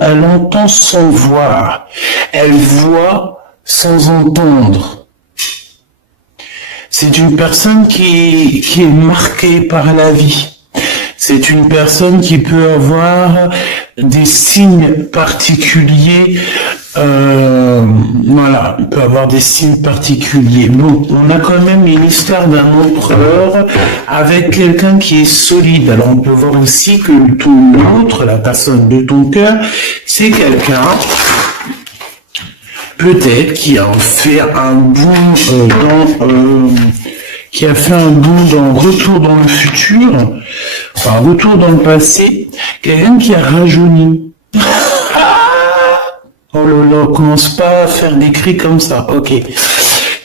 elle entend sans voir. Elle voit sans entendre. C'est une personne qui est marquée par la vie. C'est une personne qui peut avoir des signes particuliers. Voilà, il peut avoir des signes particuliers. Bon, on a quand même une histoire d'un empereur avec quelqu'un qui est solide. Alors on peut voir aussi que l'autre, la personne de ton cœur, c'est quelqu'un peut-être qui a fait un bond qui a fait un bond dans retour dans le futur, enfin retour dans le passé, quelqu'un qui a rajeuni. Oh là là, commence pas à faire des cris comme ça, ok.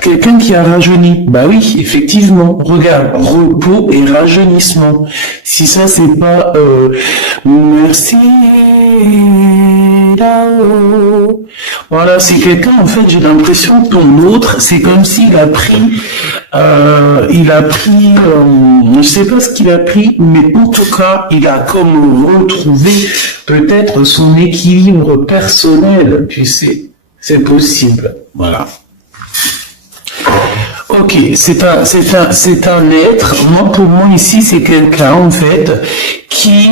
Quelqu'un qui a rajeuni, bah oui, effectivement, regarde, repos et rajeunissement. Si ça c'est pas merci là-haut. Voilà, c'est quelqu'un, en fait, j'ai l'impression que ton autre, c'est comme s'il a pris, je sais pas ce qu'il a pris, mais en tout cas, il a comme retrouvé peut-être son équilibre personnel, tu sais, c'est possible, voilà. Ok, c'est un être, moi pour moi ici, c'est quelqu'un, en fait, qui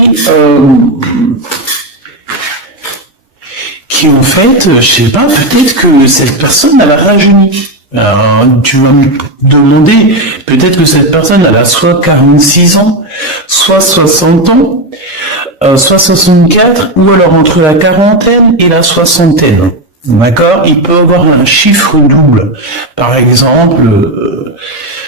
en fait, je sais pas, peut-être que cette personne, elle a rajeuni. Tu vas me demander, peut-être que cette personne, elle a soit 46 ans, soit 60 ans, soit 64, ou alors entre la quarantaine et la soixantaine. D'accord? Il peut avoir un chiffre double. Par exemple,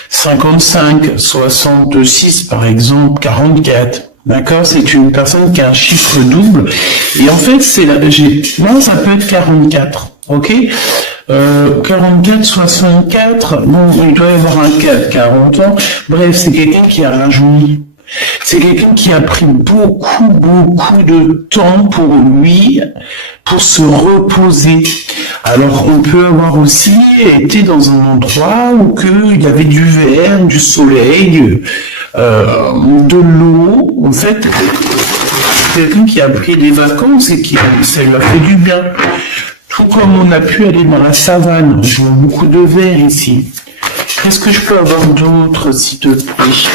55, 66, par exemple, 44. D'accord? C'est une personne qui a un chiffre double. Et en fait, non, ça peut être 44. Ok? 44, 64, bon, il doit y avoir un 40 ans. Bref, c'est quelqu'un qui a rajeuni. C'est quelqu'un qui a pris beaucoup de temps pour lui, pour se reposer. Alors, on peut avoir aussi été dans un endroit où il y avait du vert, du soleil, de l'eau. En fait, quelqu'un qui a pris des vacances et ça lui a fait du bien. Tout comme on a pu aller dans la savane. Je vois beaucoup de vert ici. Qu'est-ce que je peux avoir d'autre, s'il te plaît?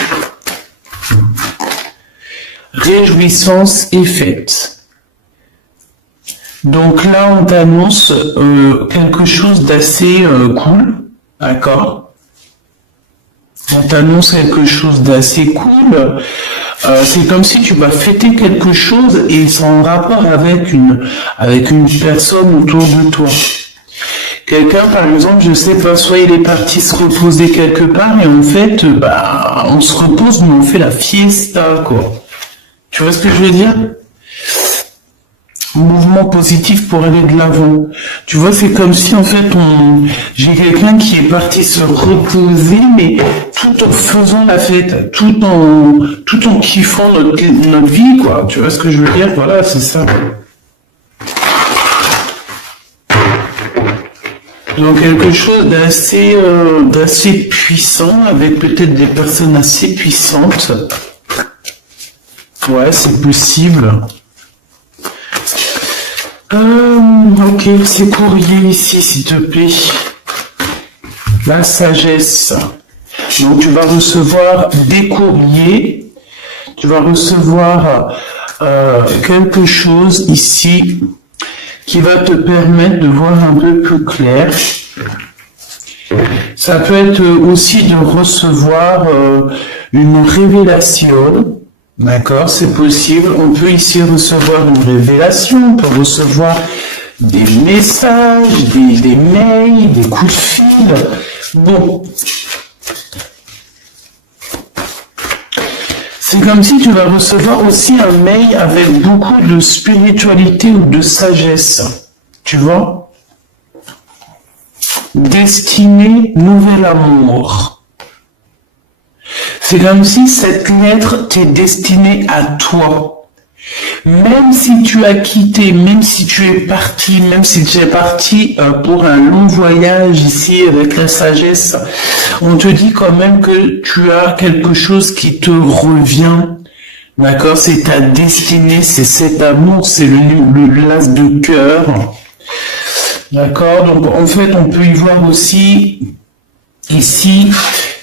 Réjouissance est faite. Donc là, on t'annonce quelque chose d'assez cool, d'accord? On t'annonce quelque chose d'assez cool. C'est comme si tu vas fêter quelque chose et c'est en rapport avec une personne autour de toi. Quelqu'un, par exemple, je sais pas, soit il est parti se reposer quelque part et en fait, on se repose mais on fait la fiesta, quoi. Tu vois ce que je veux dire? Mouvement positif pour aller de l'avant. Tu vois, c'est comme si en fait j'ai quelqu'un qui est parti se reposer, mais tout en faisant la fête, tout en kiffant notre vie, quoi. Tu vois ce que je veux dire? Voilà, c'est ça. Donc quelque chose d'assez puissant, avec peut-être des personnes assez puissantes. Ouais, c'est possible. Ok, c'est courrier ici, s'il te plaît. La sagesse. Donc tu vas recevoir des courriers. Tu vas recevoir quelque chose ici qui va te permettre de voir un peu plus clair. Ça peut être aussi de recevoir une révélation. D'accord, c'est possible. On peut ici recevoir une révélation, on peut recevoir des messages, des mails, des coups de fil. Bon. C'est comme si tu vas recevoir aussi un mail avec beaucoup de spiritualité ou de sagesse. Tu vois? Destiné, nouvel amour. C'est comme si cette lettre t'est destinée à toi. Même si tu as quitté, même si tu es parti, même si tu es parti pour un long voyage ici avec la sagesse, on te dit quand même que tu as quelque chose qui te revient D'accord, c'est ta destinée, c'est cet amour, c'est l'as de cœur. D'accord, donc en fait, on peut y voir aussi ici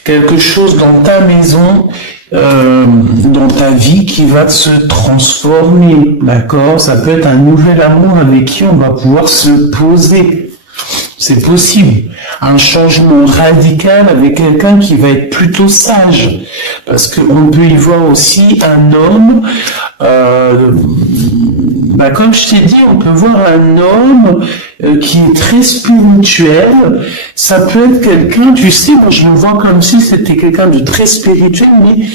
quelque chose dans ta maison, dans ta vie qui va se transformer. D'accord, ça peut être un nouvel amour avec qui on va pouvoir se poser. C'est possible. Un changement radical avec quelqu'un qui va être plutôt sage. Parce qu'on peut y voir aussi un homme, comme je t'ai dit, on peut voir un homme qui est très spirituel. Ça peut être quelqu'un, tu sais, moi je le vois comme si c'était quelqu'un de très spirituel, mais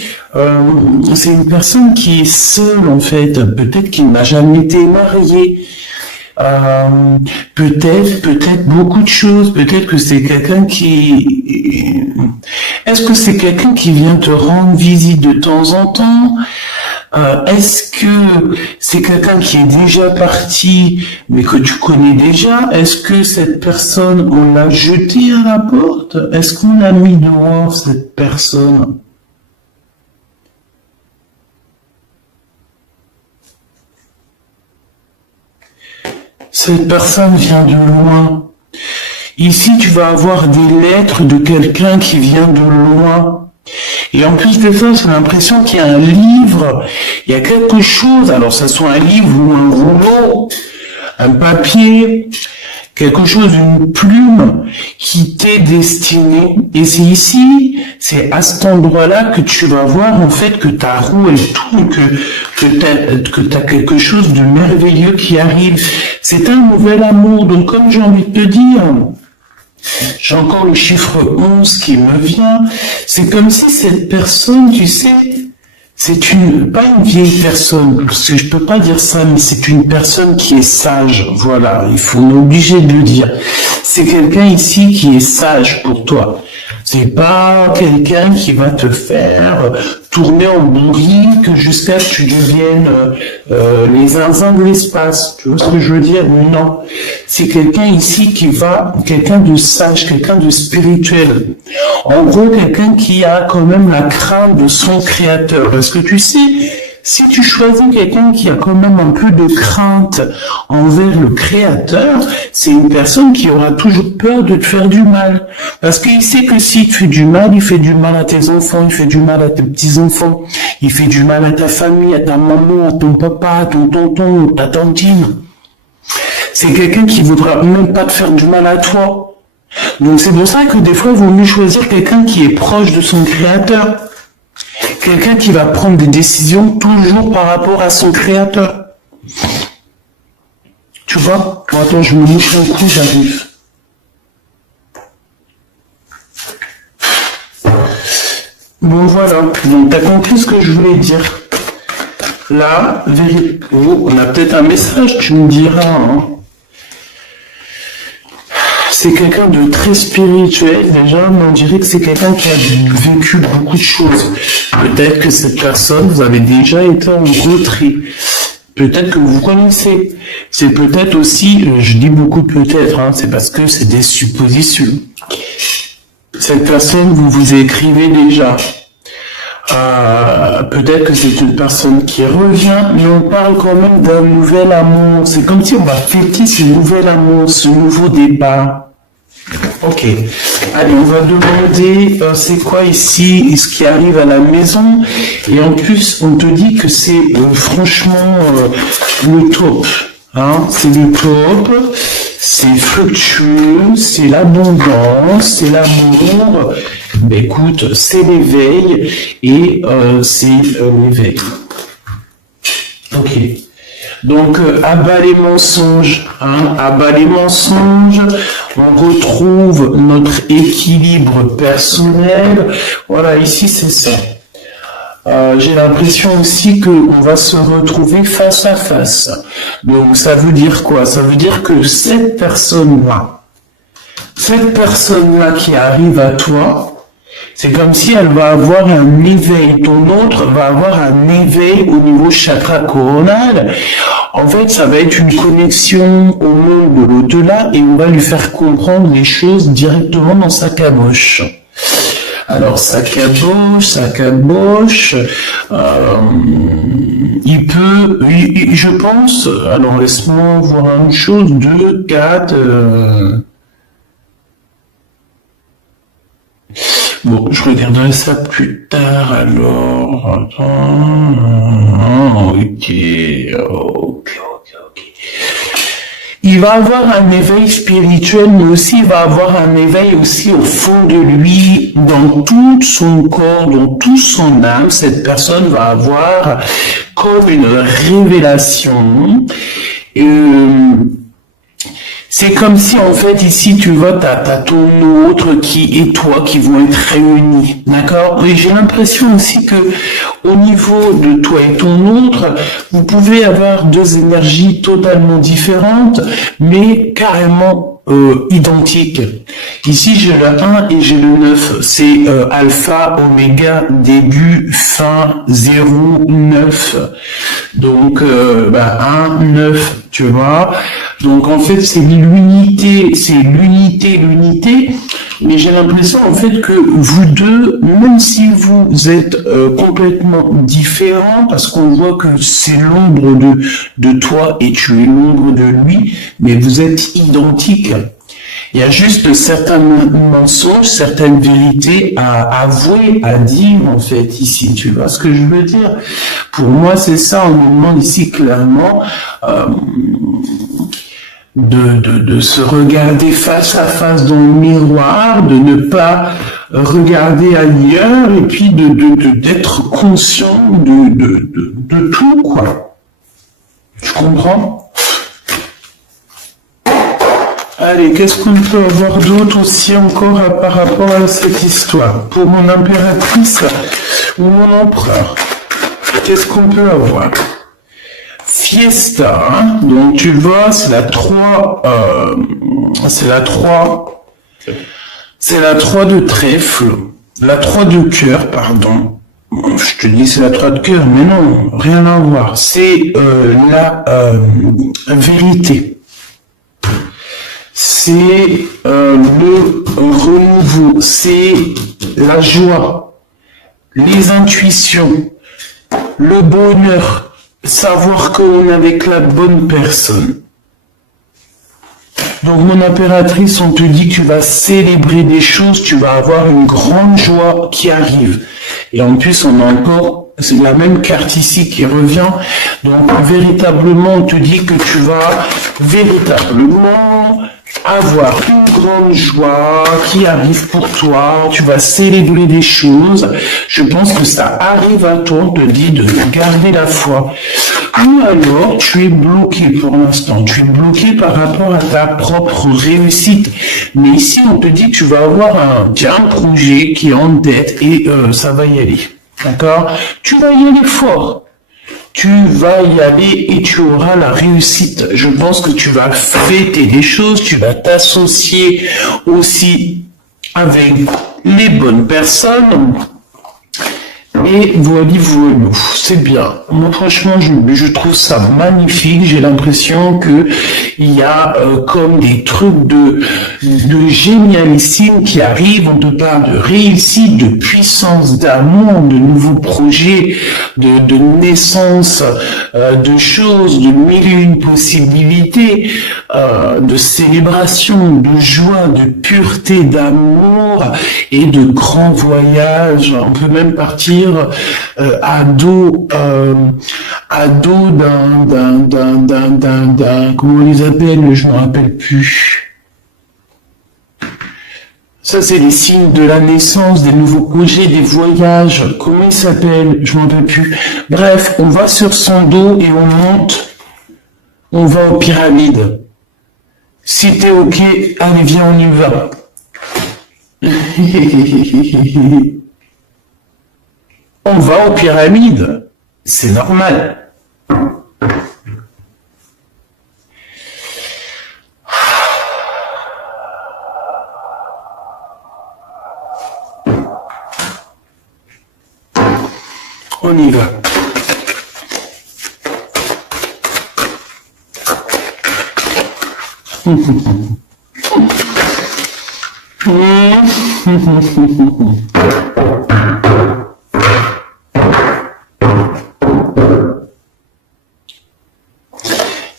c'est une personne qui est seule en fait. Peut-être qu'il n'a jamais été marié. Peut-être beaucoup de choses. Peut-être que c'est quelqu'un qui... Est-ce que c'est quelqu'un qui vient te rendre visite de temps en temps? Est-ce que c'est quelqu'un qui est déjà parti, mais que tu connais déjà? Est-ce que cette personne, on l'a jeté à la porte? Est-ce qu'on l'a mis dehors, cette personne? Cette personne vient de loin. Ici, tu vas avoir des lettres de quelqu'un qui vient de loin. Et en plus de ça, j'ai l'impression qu'il y a un livre, il y a quelque chose, alors ça soit un livre ou un rouleau, un papier, quelque chose, une plume qui t'est destinée. Et c'est ici, c'est à cet endroit-là que tu vas voir en fait que ta roue elle tourne, que t'as quelque chose de merveilleux qui arrive. C'est un nouvel amour. Donc comme j'ai envie de te dire, j'ai encore le chiffre 11 qui me vient. C'est comme si cette personne, tu sais, c'est pas une vieille personne, parce que je peux pas dire ça, mais c'est une personne qui est sage. Voilà, on est obligé de le dire. C'est quelqu'un ici qui est sage pour toi. C'est pas quelqu'un qui va te faire tourner en bourrique jusqu'à ce que tu deviennes les zinzins de l'espace. Tu vois ce que je veux dire? Non. C'est quelqu'un ici quelqu'un de sage, quelqu'un de spirituel. En gros, quelqu'un qui a quand même la crainte de son créateur. Parce que tu sais, si tu choisis quelqu'un qui a quand même un peu de crainte envers le créateur, c'est une personne qui aura toujours peur de te faire du mal. Parce qu'il sait que s'il te fait du mal, il fait du mal à tes enfants, il fait du mal à tes petits-enfants, il fait du mal à ta famille, à ta maman, à ton papa, à ton tonton, à ta tantine. C'est quelqu'un qui voudra même pas te faire du mal à toi. Donc c'est pour ça que des fois, il vaut mieux choisir quelqu'un qui est proche de son créateur. Quelqu'un qui va prendre des décisions toujours par rapport à son créateur. Tu vois? Attends, je me mouche un coup, j'arrive. Bon, voilà. Donc, t'as compris ce que je voulais dire. Là, on a peut-être un message, tu me diras, hein. C'est quelqu'un de très spirituel déjà, mais on dirait que c'est quelqu'un qui a vécu beaucoup de choses. Peut-être que cette personne, vous avez déjà été en retrait. Peut-être que vous connaissez. C'est peut-être aussi, je dis beaucoup peut-être, hein, c'est parce que c'est des suppositions. Cette personne, vous vous écrivez déjà. Peut-être que c'est une personne qui revient, mais on parle quand même d'un nouvel amour. C'est comme si on va fêter ce nouvel amour, ce nouveau départ. Ok. Allez, on va demander c'est quoi ici, ce qui arrive à la maison. Et en plus, on te dit que c'est franchement le top. Hein, c'est le top, c'est fructueux, c'est l'abondance, c'est l'amour. Ben écoute, c'est l'éveil et c'est l'éveil. Ok. Donc, abat les mensonges, hein, abat les mensonges, on retrouve notre équilibre personnel. Voilà, ici c'est ça. J'ai l'impression aussi qu'on va se retrouver face à face. Donc ça veut dire quoi? Ça veut dire que cette personne-là qui arrive à toi, c'est comme si elle va avoir un éveil, ton autre va avoir un éveil au niveau chakra coronal. En fait, ça va être une connexion au monde de l'au-delà et on va lui faire comprendre les choses directement dans sa caboche. Alors, ça caboche. Je pense, alors laisse-moi voir une chose, 2, 4, bon, je regarderai ça plus tard, alors, attends, ok. Il va avoir un éveil spirituel, mais aussi il va avoir un éveil aussi au fond de lui, dans tout son corps, dans toute son âme. Cette personne va avoir comme une révélation. C'est comme si, en fait, ici, tu vois, t'as ton autre et toi qui vont être réunis. D'accord? Et j'ai l'impression aussi que, au niveau de toi et ton autre, vous pouvez avoir deux énergies totalement différentes, mais carrément identiques. Ici, j'ai le 1 et j'ai le 9. C'est alpha, oméga, début, fin, 0, 9. Donc, 1, 9, tu vois. Donc, en fait, c'est l'unité, mais j'ai l'impression, en fait, que vous deux, même si vous êtes complètement différents, parce qu'on voit que c'est l'ombre de toi et tu es l'ombre de lui, mais vous êtes identiques. Il y a juste certains mensonges, certaines vérités à avouer, à dire, en fait, ici. Tu vois ce que je veux dire? Pour moi, c'est ça, on me demande ici clairement, de se regarder face à face dans le miroir, de ne pas regarder ailleurs, et puis d'être conscient de tout, quoi. Tu comprends? Allez, qu'est-ce qu'on peut avoir d'autre aussi encore par rapport à cette histoire? Pour mon impératrice ou mon empereur, qu'est-ce qu'on peut avoir? Fiesta, hein? Donc tu vois, c'est la 3 de trèfle, la 3 de cœur, pardon. Je te dis c'est la 3 de cœur, mais non, rien à voir. C'est la vérité. C'est le renouveau, c'est la joie, les intuitions, le bonheur, savoir qu'on est avec la bonne personne. Donc mon impératrice, on te dit que tu vas célébrer des choses, tu vas avoir une grande joie qui arrive. Et en plus, on a encore, c'est la même carte ici qui revient. Donc véritablement, on te dit que tu vas véritablement avoir une grande joie qui arrive pour toi, tu vas célébrer des choses. Je pense que ça arrive à toi, on te dit de garder la foi. Ou alors, tu es bloqué pour l'instant, tu es bloqué par rapport à ta propre réussite. Mais ici, on te dit que tu vas avoir un projet qui est en tête et ça va y aller. D'accord? Tu vas y aller fort. Tu vas y aller et tu auras la réussite. Je pense que tu vas fêter des choses, tu vas t'associer aussi avec les bonnes personnes. Et voilà, c'est bien. Moi, franchement, je trouve ça magnifique. J'ai l'impression que il y a comme des trucs de génialissime qui arrivent. On te parle de réussite, de puissance, d'amour, de nouveaux projets, de naissance, de choses, de mille et une possibilités, de célébration, de joie, de pureté, d'amour et de grands voyages. On peut même partir à dos d'un comment on les appelle, je me rappelle plus. Ça, c'est les signes de la naissance, des nouveaux projets, des voyages. Comment il s'appelle? Je me rappelle plus. Bref, on va sur son dos et on monte. On va aux pyramides. Si t'es ok, allez, viens, on y va. On va aux pyramides. C'est normal. On y va. Il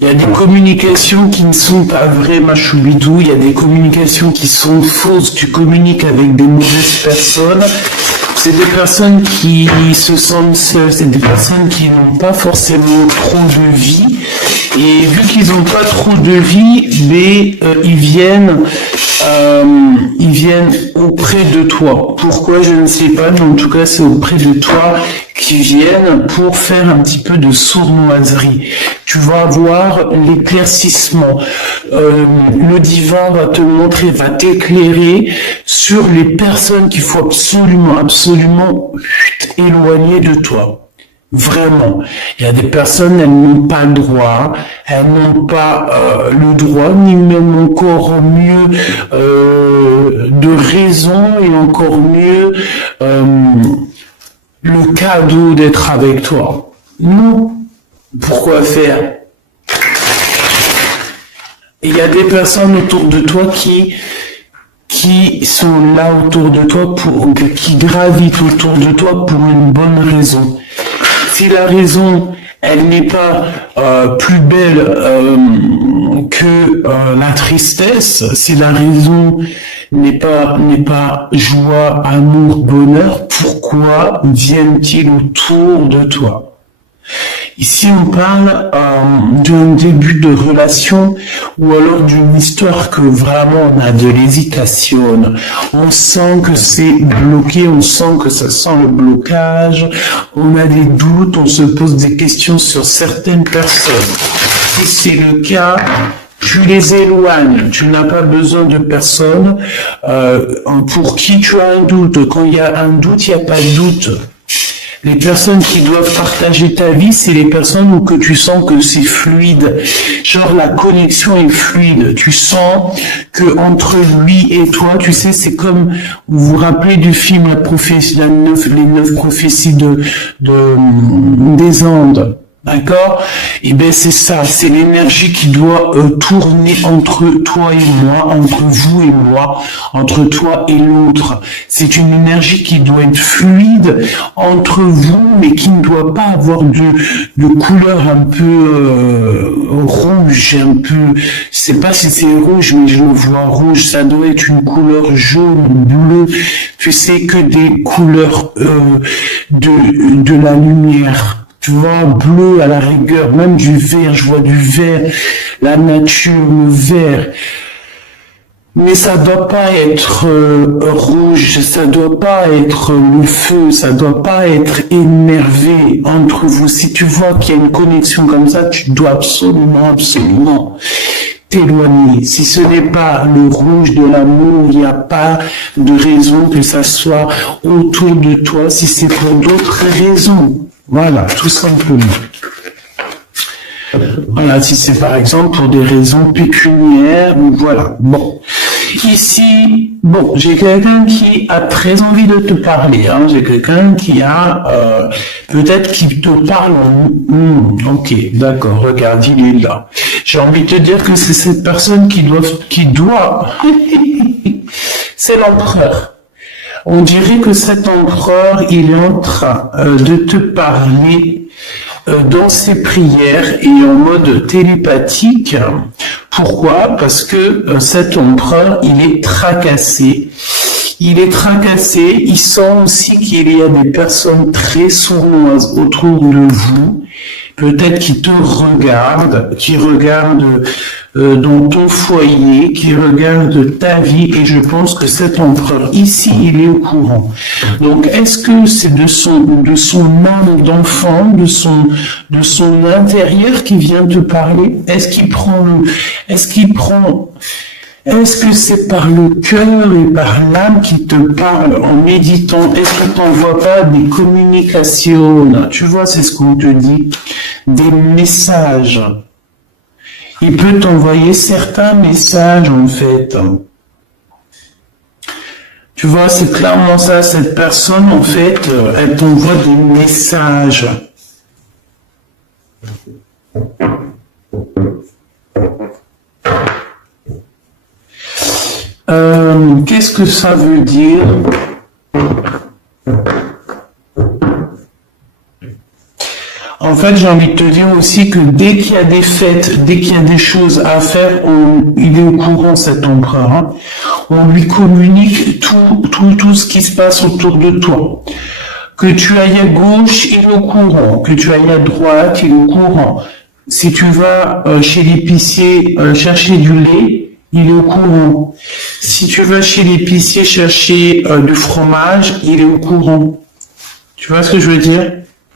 y a des communications qui ne sont pas vraies, Machoubidou. Il y a des communications qui sont fausses. Tu communiques avec des mauvaises personnes. C'est des personnes qui se sentent seules. C'est des personnes qui n'ont pas forcément trop de vie. Et vu qu'ils n'ont pas trop de vie, mais ils viennent auprès de toi. Pourquoi, je ne sais pas, mais en tout cas, c'est auprès de toi qu'ils viennent pour faire un petit peu de sournoiserie. Tu vas avoir l'éclaircissement. Le divin va te montrer, va t'éclairer sur les personnes qu'il faut absolument éloigner de toi. Vraiment. Il y a des personnes, elles n'ont pas le droit, elles n'ont pas le droit, ni même encore mieux de raison, et encore mieux le cadeau d'être avec toi. Non. Pourquoi faire? Il y a des personnes autour de toi qui sont là autour de toi, qui gravitent autour de toi pour une bonne raison. Si la raison, elle n'est pas plus belle que la tristesse, si la raison n'est pas joie, amour, bonheur, pourquoi viennent-ils autour de toi? Ici, on parle d'un début de relation ou alors d'une histoire que vraiment on a de l'hésitation. On sent que c'est bloqué, on sent que ça sent le blocage, on a des doutes, on se pose des questions sur certaines personnes. Si c'est le cas, tu les éloignes, tu n'as pas besoin de personnes pour qui tu as un doute. Quand il y a un doute, il n'y a pas de doute. Les personnes qui doivent partager ta vie, c'est les personnes où que tu sens que c'est fluide. Genre la connexion est fluide. Tu sens que entre lui et toi, tu sais, c'est comme, vous vous rappelez du film les 9 prophéties des Andes. D'accord? Et ben c'est ça, c'est l'énergie qui doit tourner entre toi et moi, entre vous et moi, entre toi et l'autre. C'est une énergie qui doit être fluide entre vous, mais qui ne doit pas avoir de couleur un peu rouge, un peu. Je sais pas si c'est rouge, mais je le vois rouge. Ça doit être une couleur jaune, bleue. Tu sais, que des couleurs de la lumière. Tu vois, bleu à la rigueur, même du vert, je vois du vert, la nature, le vert. Mais ça doit pas être rouge, ça doit pas être le feu, ça doit pas être énervé entre vous. Si tu vois qu'il y a une connexion comme ça, tu dois absolument t'éloigner. Si ce n'est pas le rouge de l'amour, il n'y a pas de raison que ça soit autour de toi, si c'est pour d'autres raisons. Voilà, tout simplement. Voilà, si c'est par exemple pour des raisons pécuniaires, ou voilà. Bon. Ici, bon, j'ai quelqu'un qui a très envie de te parler, hein. J'ai quelqu'un qui a, peut-être qui te parle ok, d'accord, regarde, il est là. J'ai envie de te dire que c'est cette personne qui doit, c'est l'empereur. On dirait que cet empereur, il est en train de te parler dans ses prières et en mode télépathique. Pourquoi? Parce que cet empereur, il est tracassé. Il est tracassé, il sent aussi qu'il y a des personnes très sournoises autour de vous, peut-être qui te regardent, qui regardent dans ton foyer, qui regardent ta vie, et je pense que cet empereur ici, il est au courant. Donc, est-ce que c'est de son âme d'enfant, de son intérieur qui vient te parler? Est-ce que c'est par le cœur et par l'âme qui te parle en méditant? Est-ce que tu n'envoies pas des communications? Tu vois, c'est ce qu'on te dit. Des messages. Il peut t'envoyer certains messages, en fait. Tu vois, c'est clairement ça. Cette personne, en fait, elle t'envoie des messages. qu'est-ce que ça veut dire? En fait, j'ai envie de te dire aussi que dès qu'il y a des fêtes, dès qu'il y a des choses à faire, il est au courant, cet empereur. Hein. On lui communique tout ce qui se passe autour de toi. Que tu ailles à gauche, il est au courant. Que tu ailles à droite, il est au courant. Si tu vas chez l'épicier chercher du lait, il est au courant. Si tu vas chez l'épicier chercher du fromage, il est au courant. Tu vois ce que je veux dire?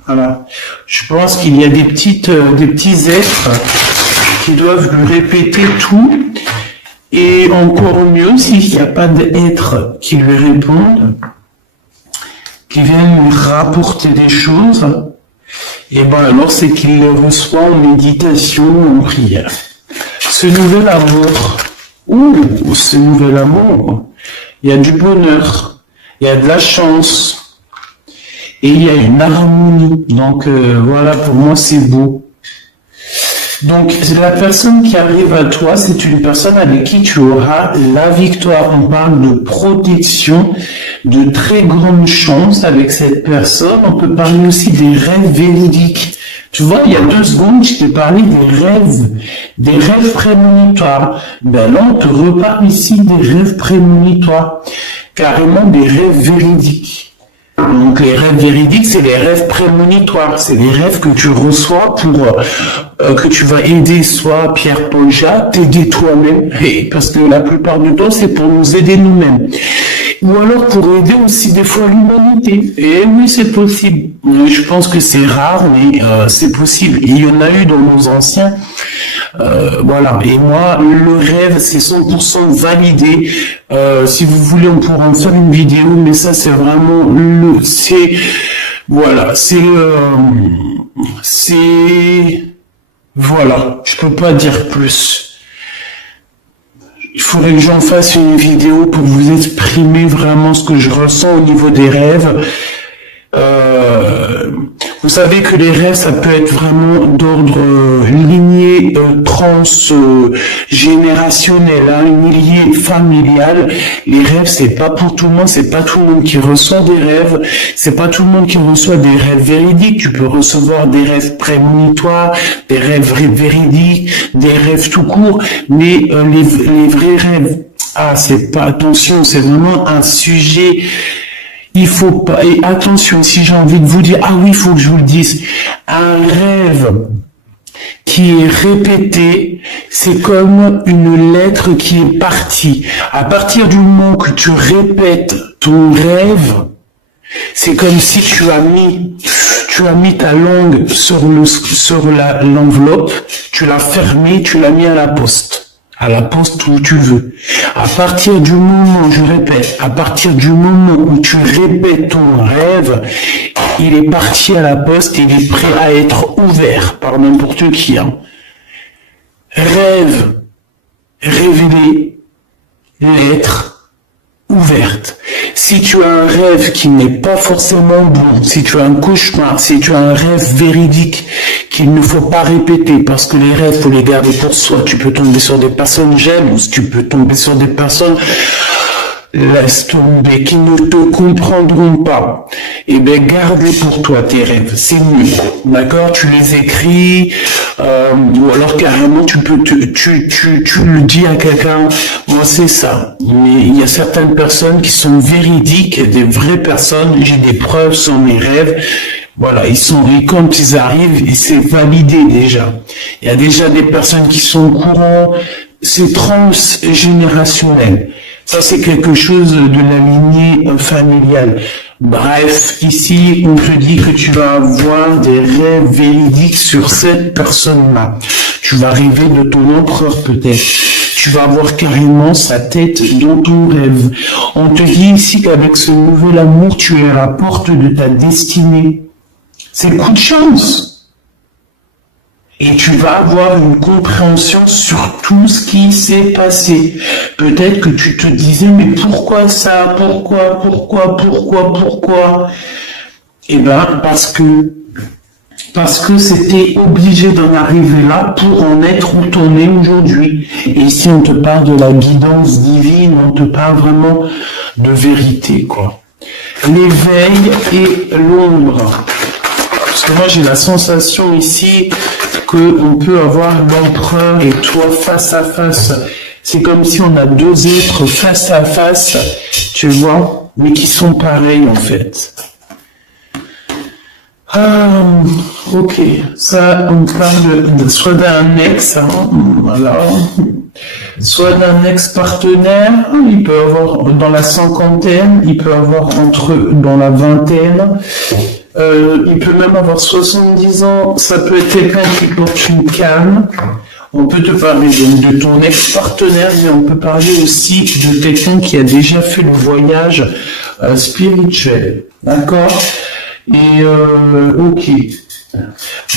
Voilà. Je pense qu'il y a des petits êtres qui doivent lui répéter tout. Et encore mieux, s'il n'y a pas d'êtres qui lui répondent, qui viennent lui rapporter des choses, et ben alors c'est qu'il les reçoit en méditation ou en prière. Ce nouvel amour, ce nouvel amour, il y a du bonheur, il y a de la chance, et il y a une harmonie. Donc voilà, pour moi c'est beau. Donc la personne qui arrive à toi, c'est une personne avec qui tu auras la victoire. On parle de protection, de très grande chance avec cette personne. On peut parler aussi des rêves véridiques. Tu vois, il y a 2 secondes, je t'ai parlé des rêves prémonitoires. Ben là, on te reparle ici des rêves prémonitoires, carrément des rêves véridiques. Donc les rêves véridiques, c'est les rêves prémonitoires, c'est les rêves que tu reçois pour que tu vas aider soit Pierre, Paul, Jacques, t'aider toi-même, parce que la plupart du temps c'est pour nous aider nous-mêmes, ou alors pour aider aussi des fois l'humanité. Et oui, c'est possible. Je pense que c'est rare, mais c'est possible. Il y en a eu dans nos anciens. Voilà. Et moi, le rêve, c'est 100% validé. Si vous voulez, on pourra en faire une vidéo, mais ça, c'est vraiment voilà, voilà, je peux pas dire plus. Il faudrait que j'en fasse une vidéo pour vous exprimer vraiment ce que je ressens au niveau des rêves. Vous savez que les rêves, ça peut être vraiment d'ordre lignée transgénérationnel, une lignée familiale. Les rêves, c'est pas pour tout le monde, c'est pas tout le monde qui reçoit des rêves, c'est pas tout le monde qui reçoit des rêves véridiques. Tu peux recevoir des rêves prémonitoires, des rêves véridiques, des rêves tout court, mais les vrais rêves, c'est pas, attention, c'est vraiment un sujet. Il faut pas, et attention, si j'ai envie de vous dire, oui, il faut que je vous le dise, un rêve qui est répété, c'est comme une lettre qui est partie. À partir du moment que tu répètes ton rêve, c'est comme si tu as mis ta langue sur l'enveloppe, tu l'as fermée, tu l'as mis à la poste où tu veux. À partir du moment, je répète, à partir du moment où tu répètes ton rêve, il est parti à la poste, il est prêt à être ouvert par n'importe qui. Rêve, révélé, lettre, ouverte. Si tu as un rêve qui n'est pas forcément bon, si tu as un cauchemar, si tu as un rêve véridique qu'il ne faut pas répéter, parce que les rêves, faut les garder pour soi. Tu peux tomber sur des personnes jalouses, tu peux tomber sur des personnes, laisse tomber, qui ne te comprendront pas. Eh bien, garde-les pour toi, tes rêves, c'est mieux. D'accord? Tu les écris, ou alors carrément tu le dis à quelqu'un. Moi, c'est ça. Mais il y a certaines personnes qui sont véridiques, des vraies personnes. J'ai des preuves sur mes rêves. Voilà, et quand ils arrivent, c'est validé déjà. Il y a déjà des personnes qui sont au courant. C'est transgénérationnel. Ça, c'est quelque chose de la lignée familiale. Bref, ici, on te dit que tu vas avoir des rêves véridiques sur cette personne-là. Tu vas rêver de ton empereur peut-être. Tu vas avoir carrément sa tête dans ton rêve. On te dit ici qu'avec ce nouvel amour, tu es à la porte de ta destinée. C'est le coup de chance. Et tu vas avoir une compréhension sur tout ce qui s'est passé. Peut-être que tu te disais, mais pourquoi ça? Pourquoi? Eh ben, parce que parce que c'était obligé d'en arriver là pour en être où t'en es aujourd'hui. Et ici, on te parle de la guidance divine, on te parle vraiment de vérité, quoi. L'éveil et l'ombre. Parce que moi, j'ai la sensation ici qu'on peut avoir l'empereur et toi face à face. C'est comme si on a deux êtres face à face, tu vois, mais qui sont pareils, en fait. Ok, ça, on parle soit d'un ex, hein, voilà, soit d'un ex-partenaire, il peut avoir dans la cinquantaine, il peut avoir dans la vingtaine, il peut même avoir 70 ans, ça peut être quelqu'un qui porte une canne. On peut te parler de ton ex-partenaire, mais on peut parler aussi de quelqu'un qui a déjà fait le voyage spirituel, d'accord? Et ok.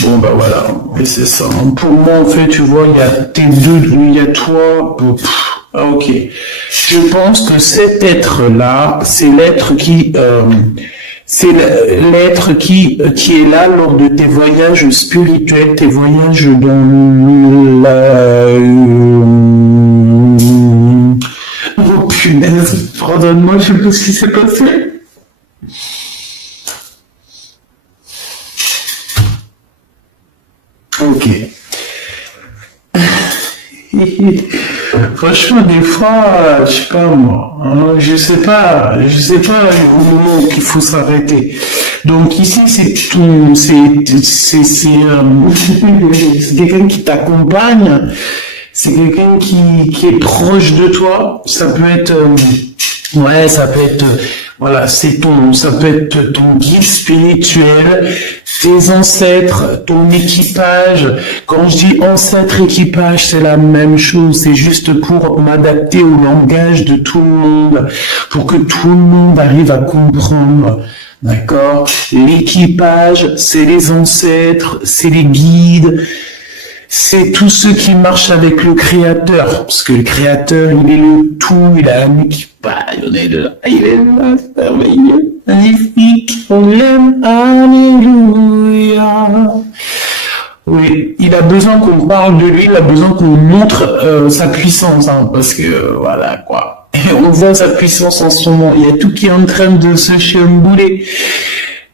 Bon bah voilà, et c'est ça. Pour moi en fait, tu vois, il y a il y a toi. Ok. Je pense que cet être-là, c'est l'être qui, qui est là lors de tes voyages spirituels, tes voyages dans la. Oh punaise, pardonne-moi, je sais pas ce qui s'est passé. Ok. Franchement, des fois, je sais pas moi, hein, je sais pas au moment qu'il faut s'arrêter. Donc ici, c'est quelqu'un qui t'accompagne, c'est quelqu'un qui est proche de toi. Ça peut être, ouais, ça peut être, voilà, ça peut être ton guide spirituel, tes ancêtres, ton équipage. Quand je dis ancêtre, équipage, c'est la même chose. C'est juste pour m'adapter au langage de tout le monde, pour que tout le monde arrive à comprendre. D'accord? L'équipage, c'est les ancêtres, c'est les guides, c'est tous ceux qui marchent avec le Créateur. Parce que le Créateur, il est le tout, il a un équipage, il est là, c'est merveilleux, magnifique, on l'aime, alléluia. Oui, il a besoin qu'on parle de lui, il a besoin qu'on montre sa puissance, hein, parce que voilà quoi. Et on voit sa puissance en ce moment. Il y a tout qui est en train de se chambouler.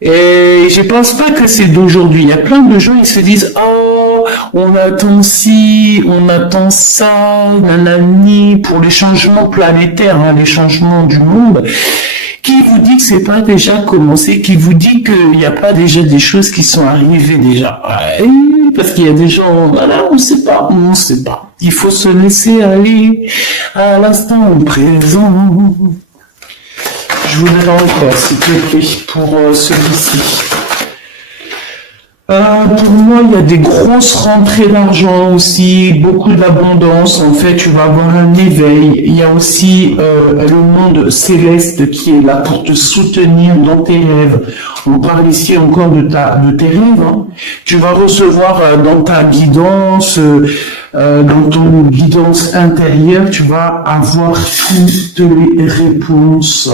Et je pense pas que c'est d'aujourd'hui. Il y a plein de gens, ils se disent, oh, on attend ci, on attend ça, nanani, pour les changements planétaires, hein, les changements du monde. Qui vous dit que c'est pas déjà commencé? Qui vous dit qu'il n'y a pas déjà des choses qui sont arrivées déjà? Ouais, parce qu'il y a des gens, voilà, on sait pas. Il faut se laisser aller à l'instant présent. Je vous donne encore, s'il te plaît, pour celui-ci. Pour moi, il y a des grosses rentrées d'argent aussi, beaucoup d'abondance. En fait, tu vas avoir un éveil. Il y a aussi le monde céleste qui est là pour te soutenir dans tes rêves. On parle ici encore de tes rêves. Hein. Tu vas recevoir dans ta guidance, dans ton guidance intérieure, tu vas avoir toutes les réponses.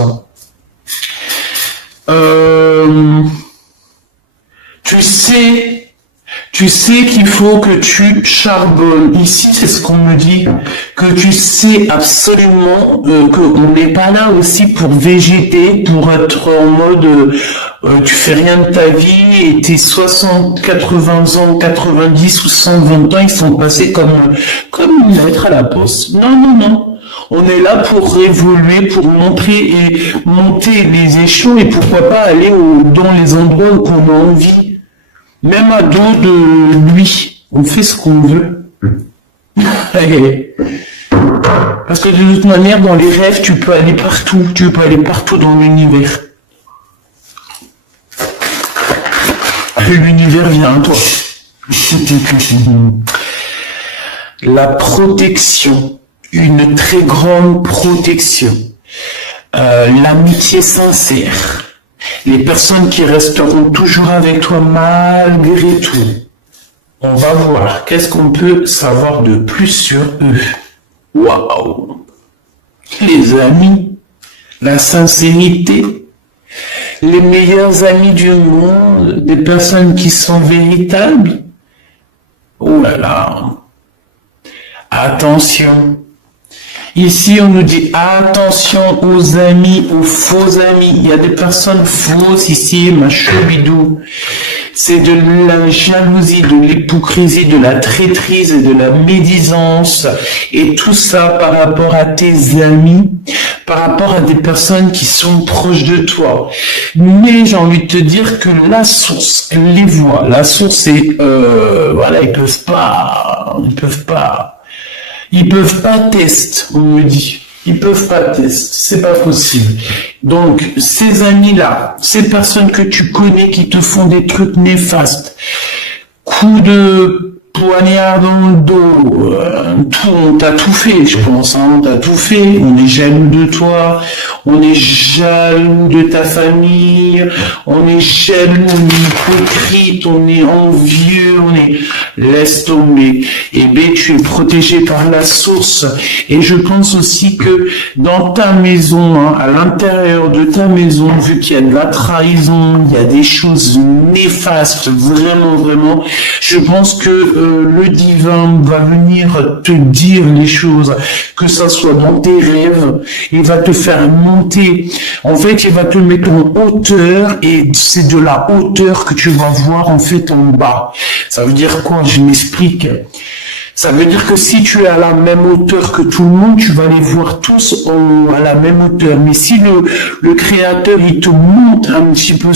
Tu sais qu'il faut que tu charbonnes. Ici, c'est ce qu'on me dit, que tu sais absolument qu'on n'est pas là aussi pour végéter, pour être en mode tu fais rien de ta vie et tes 60, 80 ans, 90 ou 120 ans, ils sont passés comme une lettre à la poste. Non. On est là pour évoluer, pour montrer et monter les échelons et pourquoi pas aller dans les endroits où on a envie. Même à dos de lui, on fait ce qu'on veut. Parce que de toute manière, dans les rêves, tu peux aller partout. Tu peux aller partout dans l'univers. L'univers vient à toi. La protection. Une très grande protection. L'amitié sincère. Les personnes qui resteront toujours avec toi malgré tout. On va voir. Qu'est-ce qu'on peut savoir de plus sur eux? Waouh! Les amis, la sincérité, les meilleurs amis du monde, des personnes qui sont véritables. Oh là là. Attention. Ici, on nous dit attention aux amis, aux faux amis. Il y a des personnes fausses ici, ma choubidou. C'est de la jalousie, de l'hypocrisie, de la traîtrise et de la médisance. Et tout ça par rapport à tes amis, par rapport à des personnes qui sont proches de toi. Mais j'ai envie de te dire que la source, elle les voit. La source, c'est, voilà, ils peuvent pas tester, on me dit. Ils peuvent pas tester, c'est pas possible. Donc, ces amis-là, ces personnes que tu connais qui te font des trucs néfastes, coups de poignard dans le dos, on t'a tout fait, je pense, hein, on t'a tout fait. On est jaloux de toi, on est jaloux de ta famille, on est jaloux, on est hypocrite, on est envieux, laisse tomber. Eh bien, tu es protégé par la source. Et je pense aussi que dans ta maison, hein, à l'intérieur de ta maison, vu qu'il y a de la trahison, il y a des choses néfastes, vraiment, vraiment, je pense que le divin va venir te dire les choses, que ça soit dans tes rêves, il va te faire monter. En fait, il va te mettre en hauteur et c'est de la hauteur que tu vas voir en fait en bas. Ça veut dire quoi? Je m'explique. Ça veut dire que si tu es à la même hauteur que tout le monde, tu vas les voir tous à la même hauteur. Mais si le créateur, il te monte un petit peu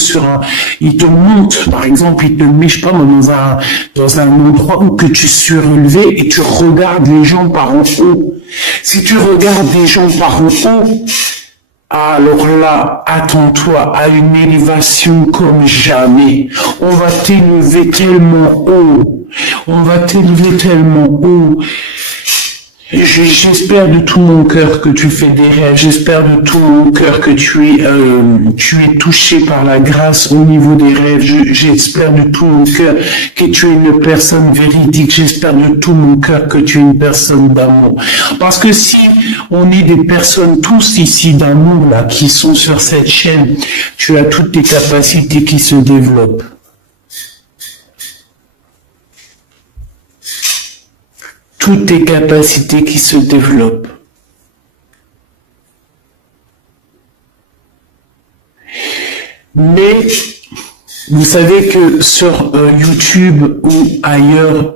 il te monte, par exemple, il te met, je sais pas, dans un endroit où que tu es surélevé et tu regardes les gens par en haut. Si tu regardes les gens par en haut, alors là, attends-toi à une élévation comme jamais. On va t'élever tellement haut. On va t'élever tellement haut. J'espère de tout mon cœur que tu fais des rêves. J'espère de tout mon cœur que tu es touché par la grâce au niveau des rêves. J'espère de tout mon cœur que tu es une personne véridique. J'espère de tout mon cœur que tu es une personne d'amour. Parce que si on est des personnes tous ici d'amour là qui sont sur cette chaîne, tu as toutes tes capacités qui se développent. Toutes tes capacités qui se développent. Mais vous savez que sur YouTube ou ailleurs,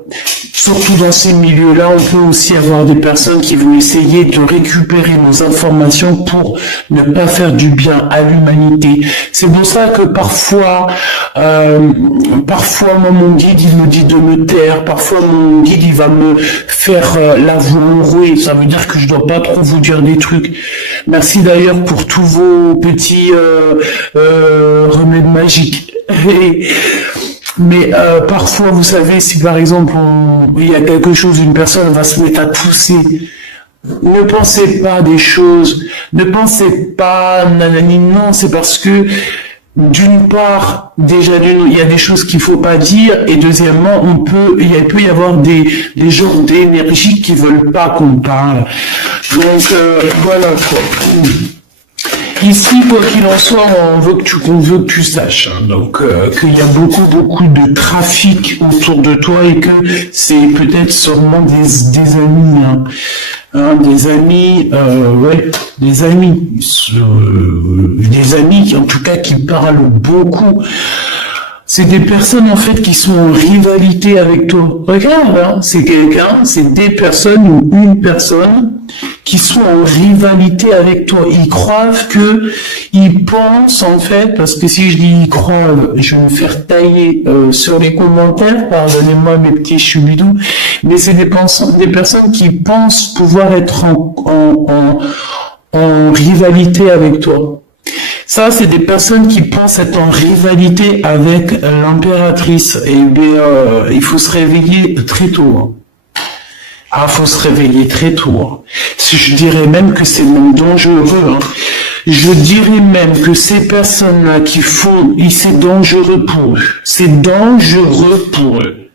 surtout dans ces milieux-là, on peut aussi avoir des personnes qui vont essayer de récupérer nos informations pour ne pas faire du bien à l'humanité. C'est pour ça que parfois, moi, mon guide, il me dit de me taire. Parfois, mon guide, il va me faire la voix enrouée. Ça veut dire que je dois pas trop vous dire des trucs. Merci d'ailleurs pour tous vos petits remèdes magiques. Mais parfois, vous savez, si par exemple il y a quelque chose, une personne va se mettre à pousser, ne pensez pas des choses, ne pensez pas nanani, non, c'est parce que d'une part, déjà il y a des choses qu'il faut pas dire, et deuxièmement, il peut y avoir des genres d'énergie qui veulent pas qu'on parle. Donc voilà quoi. Ici, quoi qu'il en soit, on veut que tu saches, hein, donc qu'il y a beaucoup de trafic autour de toi et que c'est peut-être sûrement des amis, des amis en tout cas qui parlent beaucoup. C'est des personnes en fait qui sont en rivalité avec toi. Regarde, hein, c'est des personnes ou une personne qui sont en rivalité avec toi. Ils croient ils pensent en fait, parce que si je dis ils croient, je vais me faire tailler sur les commentaires, pardonnez-moi mes petits choubidous, mais c'est des personnes qui pensent pouvoir être en rivalité avec toi. Ça, c'est des personnes qui pensent être en rivalité avec l'impératrice. Et bien, il faut se réveiller très tôt. Hein. Ah, faut se réveiller très tôt. Hein. Je dirais même que c'est même dangereux. Hein. Je dirais même que ces personnes-là qui font, c'est dangereux pour eux. C'est dangereux pour eux.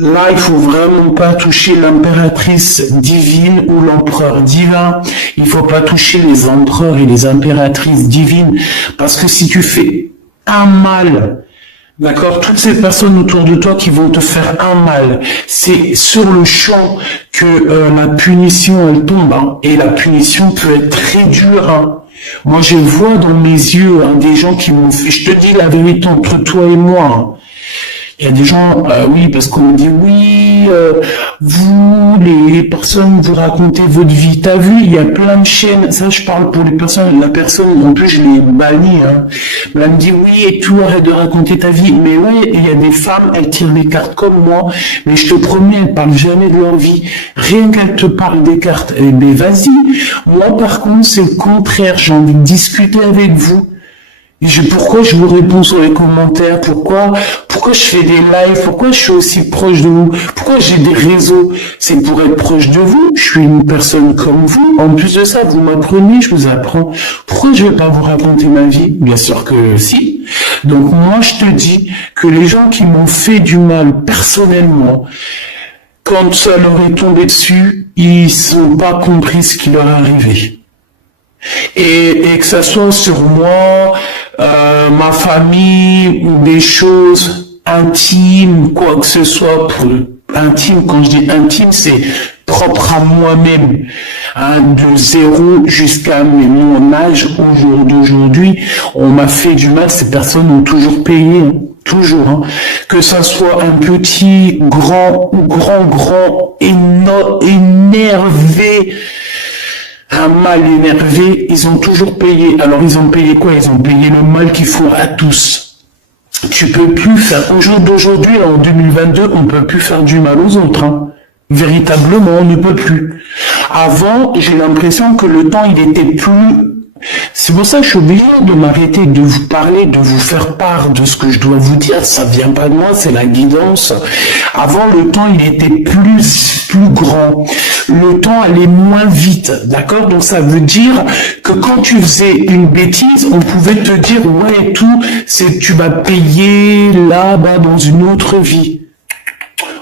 Là, il faut vraiment pas toucher l'impératrice divine ou l'empereur divin. Il faut pas toucher les empereurs et les impératrices divines. Parce que si tu fais un mal, d'accord, toutes ces personnes autour de toi qui vont te faire un mal, c'est sur le champ que la punition, elle tombe. Hein. Et la punition peut être très dure. Hein. Moi, je vois dans mes yeux des gens qui m'ont fait... Je te dis la vérité entre toi et moi. Hein. Il y a des gens, oui, parce qu'on me dit, oui, vous, les personnes, vous racontez votre vie. T'as vu, il y a plein de chaînes. Ça, je parle pour les personnes. La personne, en plus, je l'ai bannie. Hein. Elle me dit, oui, et tout, arrête de raconter ta vie. Mais oui, il y a des femmes, elles tirent les cartes comme moi. Mais je te promets, elles parlent jamais de leur vie. Rien qu'elles te parlent des cartes. Eh ben, vas-y. Moi, par contre, c'est le contraire. J'ai envie de discuter avec vous. Pourquoi je vous réponds sur les commentaires? Pourquoi je fais des lives? Pourquoi je suis aussi proche de vous? Pourquoi j'ai des réseaux? C'est pour être proche de vous. Je suis une personne comme vous. En plus de ça, vous m'apprenez, je vous apprends. Pourquoi je vais pas vous raconter ma vie? Bien sûr que si. Donc moi, je te dis que les gens qui m'ont fait du mal personnellement, quand ça leur est tombé dessus, ils n'ont pas compris ce qui leur est arrivé. Et que ça soit sur moi, ma famille, ou des choses intimes, quoi que ce soit, intime, quand je dis intime, c'est propre à moi-même, hein, de zéro jusqu'à mon âge, au jour d'aujourd'hui, on m'a fait du mal, ces personnes ont toujours payé, hein, toujours, hein, que ça soit un petit, grand, énervé, un mal énervé, ils ont toujours payé. Alors ils ont payé quoi? Ils ont payé le mal qu'ils font à tous. Tu peux plus faire, au jour d'aujourd'hui, en 2022, on peut plus faire du mal aux autres. Hein. Véritablement, on ne peut plus. Avant, j'ai l'impression que le temps, il était plus... C'est pour ça que je suis obligé de m'arrêter, de vous parler, de vous faire part de ce que je dois vous dire. Ça vient pas de moi, c'est la guidance. Avant, le temps, il était plus grand. Le temps allait moins vite, d'accord? Donc ça veut dire que quand tu faisais une bêtise, on pouvait te dire, ouais, tout, c'est tu vas payer là-bas dans une autre vie.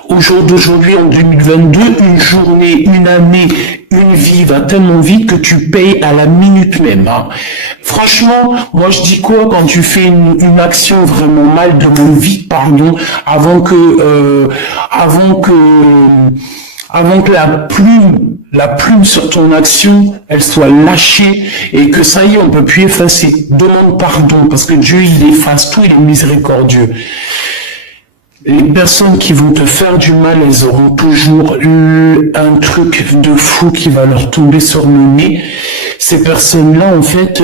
Au jour d'aujourd'hui, en 2022, une journée, une année, une vie va tellement vite que tu payes à la minute même. Hein. Franchement, moi je dis quoi quand tu fais une action vraiment mal, demande vite pardon avant que la plume sur ton action, elle soit lâchée et que ça y est, on peut plus effacer. Demande pardon parce que Dieu il efface tout, il est miséricordieux. Les personnes qui vont te faire du mal, elles auront toujours eu un truc de fou qui va leur tomber sur le nez. Ces personnes-là, en fait,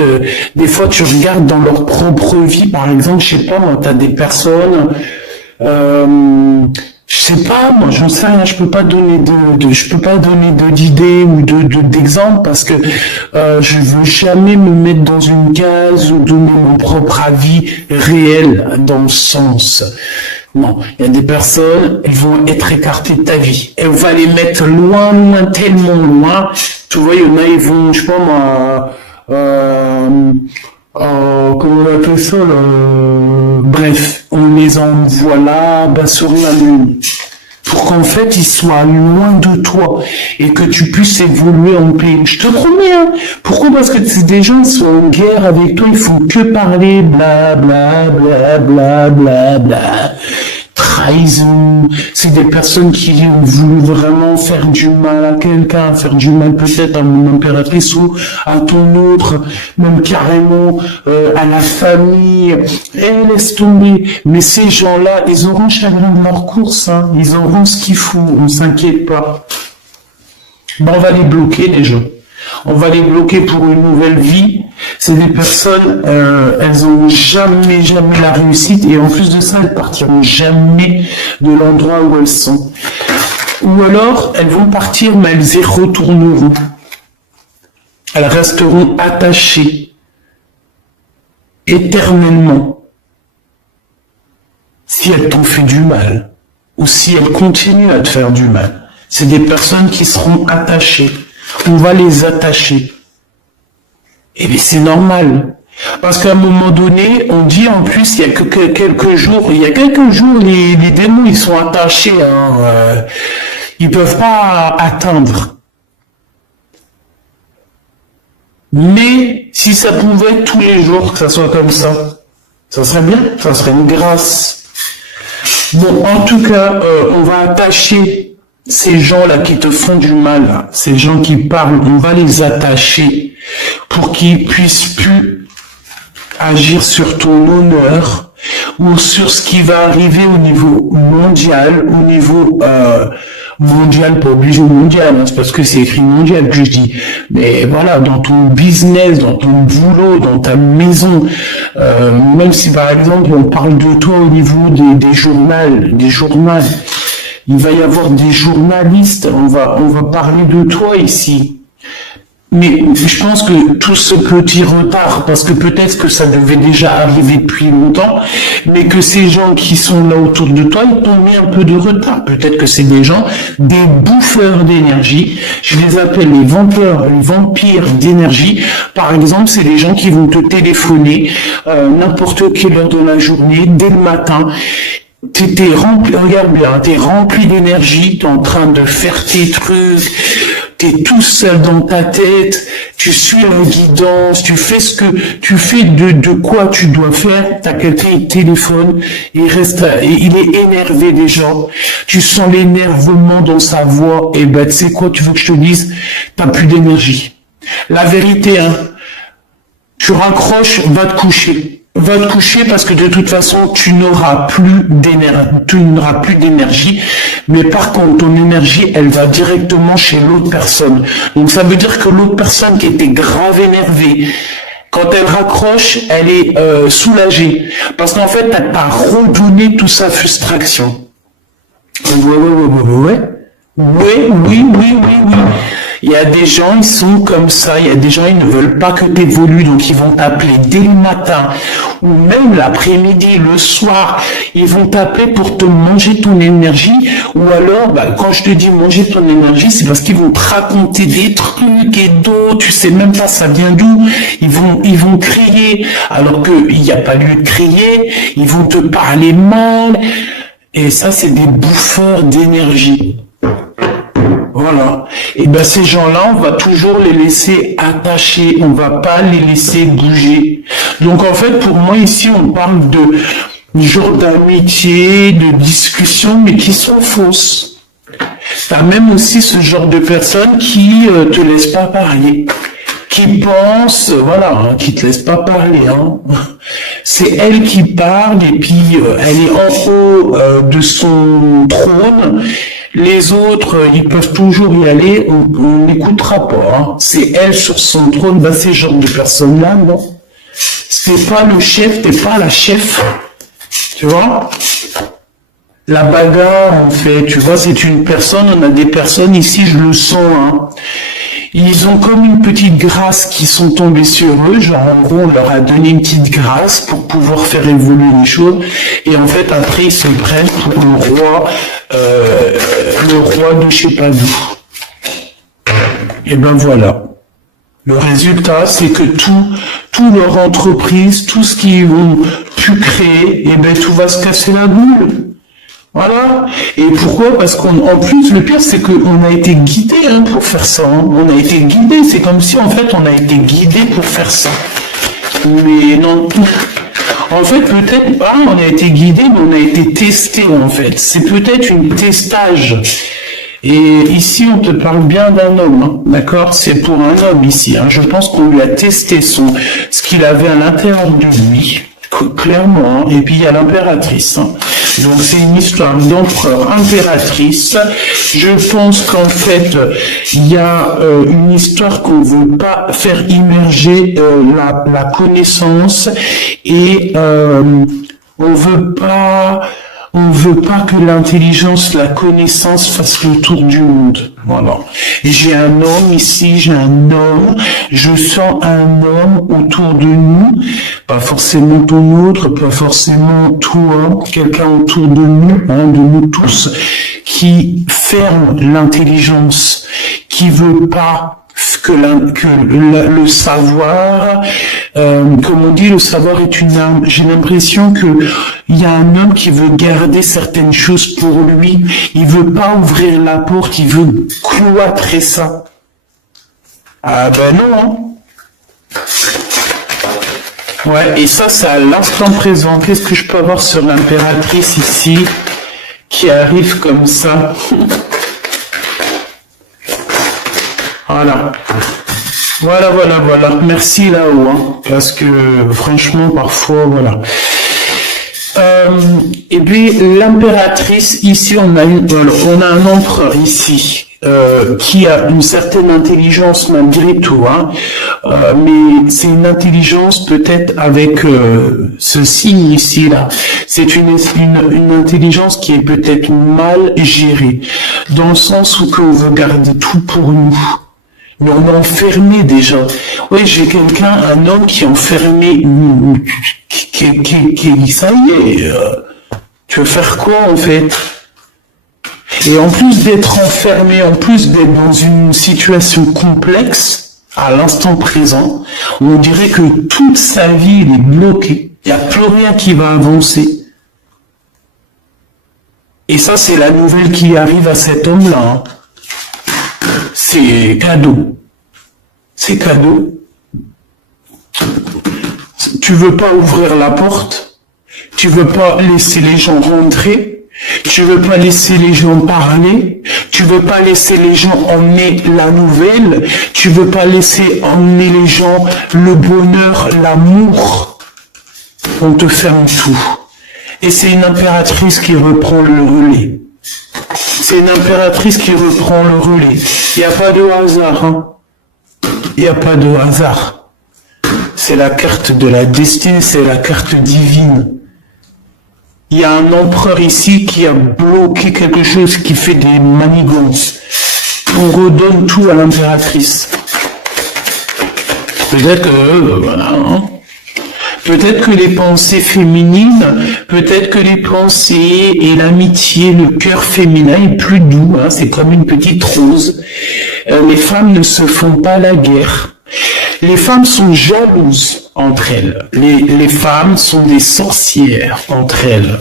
des fois, tu regardes dans leur propre vie, par exemple, je sais pas, moi, t'as des personnes, je sais pas, moi, j'en sais rien, je peux pas donner d'idées ou d'exemples parce que je veux jamais me mettre dans une case ou donner mon propre avis réel dans le sens. Non, il y a des personnes, elles vont être écartées de ta vie. Elle va les mettre loin, tellement loin. Tu vois, il y en a, ils vont, je sais pas moi, comment on appelle ça, là, bref, on les envoie là, sur la lune. Pour qu'en fait, ils soient loin de toi et que tu puisses évoluer en paix. Je te promets, hein. Pourquoi? Parce que des gens sont en guerre avec toi, ils font que parler, bla, bla, bla, bla, bla, bla. Trahison. C'est des personnes qui ont voulu vraiment faire du mal à quelqu'un, faire du mal peut-être à mon impératrice ou à ton autre, même carrément à la famille. Et laisse tomber. Mais ces gens-là, ils auront chacun de leur course, hein. Ils auront ce qu'il faut, on s'inquiète pas. Ben, on va les bloquer, les gens. On va les bloquer pour une nouvelle vie. C'est des personnes, elles ont jamais la réussite et en plus de ça, elles partiront jamais de l'endroit où elles sont. Ou alors, elles vont partir, mais elles y retourneront. Elles resteront attachées éternellement si elles t'ont fait du mal ou si elles continuent à te faire du mal. C'est des personnes qui seront attachées. On va les attacher. Eh bien, c'est normal. Parce qu'à un moment donné, on dit en plus, quelques jours, les démons, ils sont attachés, hein, ils peuvent pas atteindre. Mais si ça pouvait être tous les jours que ça soit comme ça serait bien, ça serait une grâce. Bon, en tout cas, on va attacher ces gens-là qui te font du mal, ces gens qui parlent, on va les attacher pour qu'ils puissent plus agir sur ton honneur ou sur ce qui va arriver au niveau mondial, mondial, pas obligé mondial, hein, c'est parce que c'est écrit mondial que je dis, mais voilà, dans ton business, dans ton boulot, dans ta maison, même si par exemple on parle de toi au niveau des journaux, il va y avoir des journalistes, on va parler de toi ici. Mais je pense que tout ce petit retard, parce que peut-être que ça devait déjà arriver depuis longtemps, mais que ces gens qui sont là autour de toi, ils t'ont mis un peu de retard. Peut-être que c'est des gens, des bouffeurs d'énergie. Je les appelle les vampires d'énergie. Par exemple, c'est des gens qui vont te téléphoner n'importe quelle heure de la journée, dès le matin. T'es rempli, regarde bien, t'es rempli d'énergie, t'es en train de faire tes trucs, t'es tout seul dans ta tête, tu suis la guidance, tu fais de quoi tu dois faire, t'as quelqu'un qui téléphone, il est énervé déjà, tu sens l'énervement dans sa voix, et ben, tu sais quoi, tu veux que je te dise, t'as plus d'énergie. La vérité, hein, tu raccroches, va te coucher. Va te coucher parce que de toute façon, tu n'auras plus d'énergie. Mais par contre, ton énergie, elle va directement chez l'autre personne. Donc ça veut dire que l'autre personne qui était grave énervée, quand elle raccroche, elle est soulagée. Parce qu'en fait, t'as redonné toute sa frustration. Ouais. Oui. Il y a des gens, ils sont comme ça. Il y a des gens, ils ne veulent pas que tu évolues. Donc, ils vont t'appeler dès le matin ou même l'après-midi, le soir. Ils vont t'appeler pour te manger ton énergie. Ou alors, quand je te dis manger ton énergie, c'est parce qu'ils vont te raconter des trucs et d'autres. Tu sais même pas ça vient d'où. Ils vont crier alors qu'il n'y a pas lieu de crier. Ils vont te parler mal. Et ça, c'est des bouffeurs d'énergie. Voilà. Et ben ces gens-là, on va toujours les laisser attachés, on va pas les laisser bouger. Donc en fait, pour moi ici, on parle de genre d'amitié, de discussion, mais qui sont fausses. T'as même aussi ce genre de personnes qui te laissent pas parler, qui pensent, qui te laissent pas parler. Hein. C'est elle qui parle et puis elle est en haut de son trône. Les autres, ils peuvent toujours y aller, on n'écoutera pas. Hein. C'est elle sur son trône, ces genres de personnes-là, non. C'est pas le chef, t'es pas la chef. Tu vois? La bagarre, en fait, tu vois, c'est une personne, on a des personnes ici, je le sens, hein. Ils ont comme une petite grâce qui sont tombés sur eux, genre en gros on leur a donné une petite grâce pour pouvoir faire évoluer les choses, et en fait après ils se prennent pour le roi de je sais pas d'où. Et ben voilà. Le résultat c'est que tout leur entreprise, tout ce qu'ils vont pu créer, et ben tout va se casser la gueule. Voilà. Et pourquoi? Parce qu'en plus, le pire, c'est qu'on a été guidé pour faire ça. Hein. On a été guidé. C'est comme si, en fait, on a été guidé pour faire ça. Mais non. En fait, peut-être pas, on a été guidé, mais on a été testé, en fait. C'est peut-être une testage. Et ici, on te parle bien d'un homme, hein, d'accord? C'est pour un homme ici. Hein. Je pense qu'on lui a testé ce qu'il avait à l'intérieur de lui, clairement. Hein. Et puis, il y a l'impératrice. Hein. Donc c'est une histoire d'empereur impératrice. Je pense qu'en fait il y a une histoire qu'on veut pas faire immerger la connaissance et on veut pas que l'intelligence, la connaissance fasse le tour du monde. Voilà. Et j'ai un homme ici, je sens un homme autour de nous, pas forcément ton autre, pas forcément toi, quelqu'un autour de nous tous, qui ferme l'intelligence, qui veut pas le savoir, comme on dit, le savoir est une arme. J'ai l'impression que il y a un homme qui veut garder certaines choses pour lui. Il veut pas ouvrir la porte, il veut cloîtrer ça. Ah ben non, hein. Ouais, et ça, c'est à l'instant présent. Qu'est-ce que je peux avoir sur l'impératrice ici, qui arrive comme ça? Voilà. Voilà. Merci là-haut, hein, parce que franchement, parfois, voilà. Et puis l'impératrice, ici, on a un empereur ici. Qui a une certaine intelligence malgré tout, hein, mais c'est une intelligence peut-être avec ce signe ici là. C'est une intelligence qui est peut-être mal gérée, dans le sens où qu'on veut garder tout pour nous. Mais on est enfermé déjà. Oui, j'ai quelqu'un, un homme qui est enfermé, ça y est. Tu veux faire quoi en fait? Et en plus d'être enfermé, en plus d'être dans une situation complexe, à l'instant présent, on dirait que toute sa vie, il est bloqué. Il n'y a plus rien qui va avancer. Et ça, c'est la nouvelle qui arrive à cet homme-là. Hein. C'est cadeau. C'est cadeau. Tu veux pas ouvrir la porte. Tu veux pas laisser les gens rentrer. Tu veux pas laisser les gens parler, tu veux pas laisser les gens emmener la nouvelle, tu veux pas laisser emmener les gens le bonheur, l'amour. On te ferme tout. Et c'est une impératrice qui reprend le relais. C'est une impératrice qui reprend le relais. Il n'y a pas de hasard, hein. Il n'y a pas de hasard. C'est la carte de la destinée, c'est la carte divine. Il y a un empereur ici qui a bloqué quelque chose, qui fait des manigances. On redonne tout à l'impératrice. Peut-être que, voilà, hein. Peut-être que les pensées féminines, peut-être que les pensées et l'amitié, le cœur féminin est plus doux, hein, c'est comme une petite rose. Les femmes ne se font pas la guerre. Les femmes sont jalouses entre elles. Les femmes sont des sorcières entre elles.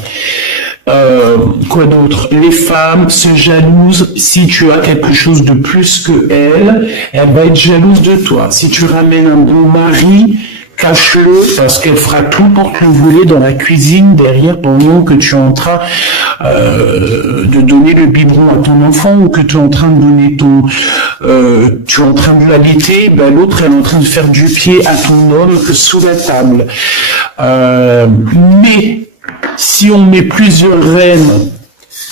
Quoi d'autre? Les femmes se jalousent si tu as quelque chose de plus que elle va être jalouse de toi. Si tu ramènes un bon mari, cache-le parce qu'elle fera tout pour te le voler dans la cuisine derrière pendant que tu es en train de donner le biberon à ton enfant ou que tu es en train de donner tu es en train de l'allaiter, ben l'autre elle est en train de faire du pied à ton homme sous la table. Mais si on met plusieurs reines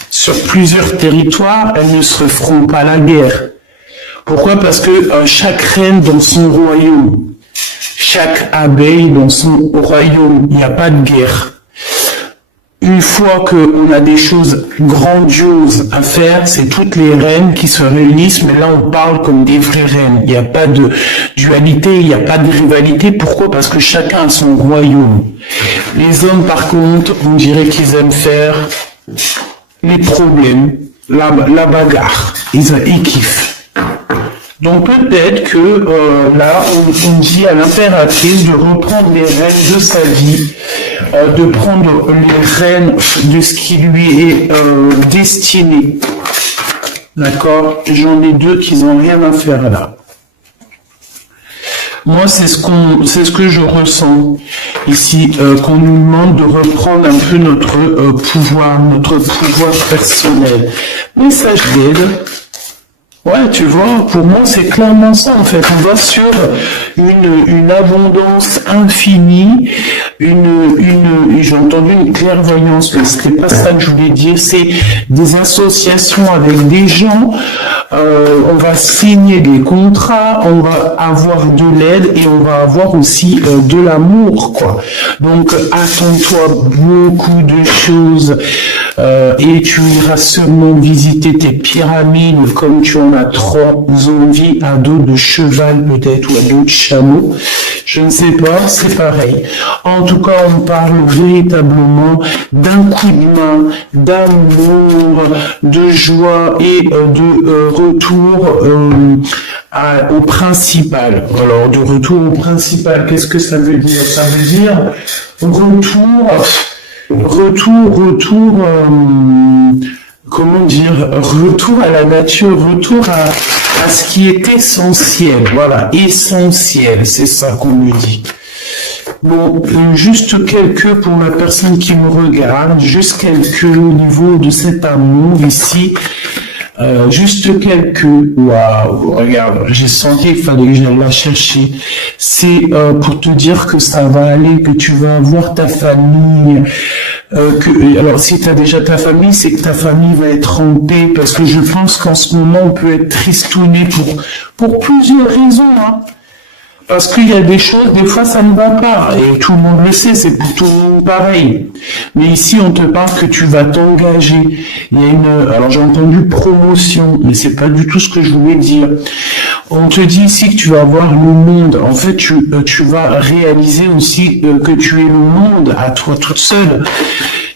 sur plusieurs territoires, elles ne se feront pas la guerre. Pourquoi? Parce que chaque reine dans son royaume, chaque abeille dans son royaume, il n'y a pas de guerre. Une fois qu'on a des choses grandioses à faire, c'est toutes les reines qui se réunissent, mais là on parle comme des vraies reines. Il n'y a pas de dualité, il n'y a pas de rivalité. Pourquoi? Parce que chacun a son royaume. Les hommes par contre, on dirait qu'ils aiment faire les problèmes, la bagarre. Ils kiffent. Donc peut-être que là, on dit à l'impératrice de reprendre les rênes de sa vie, de prendre les rênes de ce qui lui est destiné. D'accord? J'en ai deux qui n'ont rien à faire là. Moi, c'est ce que je ressens ici, qu'on nous demande de reprendre un peu notre pouvoir personnel. Message d'aide. Ouais, tu vois, pour moi, c'est clairement ça, en fait. On va sur une abondance infinie, j'ai entendu une clairvoyance, mais c'était pas ça que je voulais dire, c'est des associations avec des gens, on va signer des contrats, on va avoir de l'aide et on va avoir aussi de l'amour, quoi. Donc, attends-toi beaucoup de choses, et tu iras sûrement visiter tes pyramides comme tu en as trop envie, à dos de cheval peut-être ou à dos de chameau, je ne sais pas, c'est pareil. En tout cas, on parle véritablement d'un coup de main, d'amour, de joie et de retour au principal. Alors, de retour au principal, qu'est-ce que ça veut dire? Ça veut dire retour, comment dire, retour à la nature, retour à ce qui est essentiel. Voilà, essentiel, c'est ça qu'on me dit. Bon, juste quelques pour la personne qui me regarde, juste quelques au niveau de cet amour ici. Juste quelques, waouh, regarde, j'ai senti qu'il fallait que j'aille la chercher. C'est pour te dire que ça va aller, que tu vas avoir ta famille. Alors si tu as déjà ta famille, c'est que ta famille va être en paix, parce que je pense qu'en ce moment on peut être tristouné pour plusieurs raisons, hein. Parce qu'il y a des choses, des fois ça ne va pas, et tout le monde le sait, c'est pour tout le monde pareil. Mais ici on te parle que tu vas t'engager. Il y a alors j'ai entendu promotion, mais c'est pas du tout ce que je voulais dire. On te dit ici que tu vas avoir le monde. En fait, tu vas réaliser aussi que tu es le monde à toi toute seule,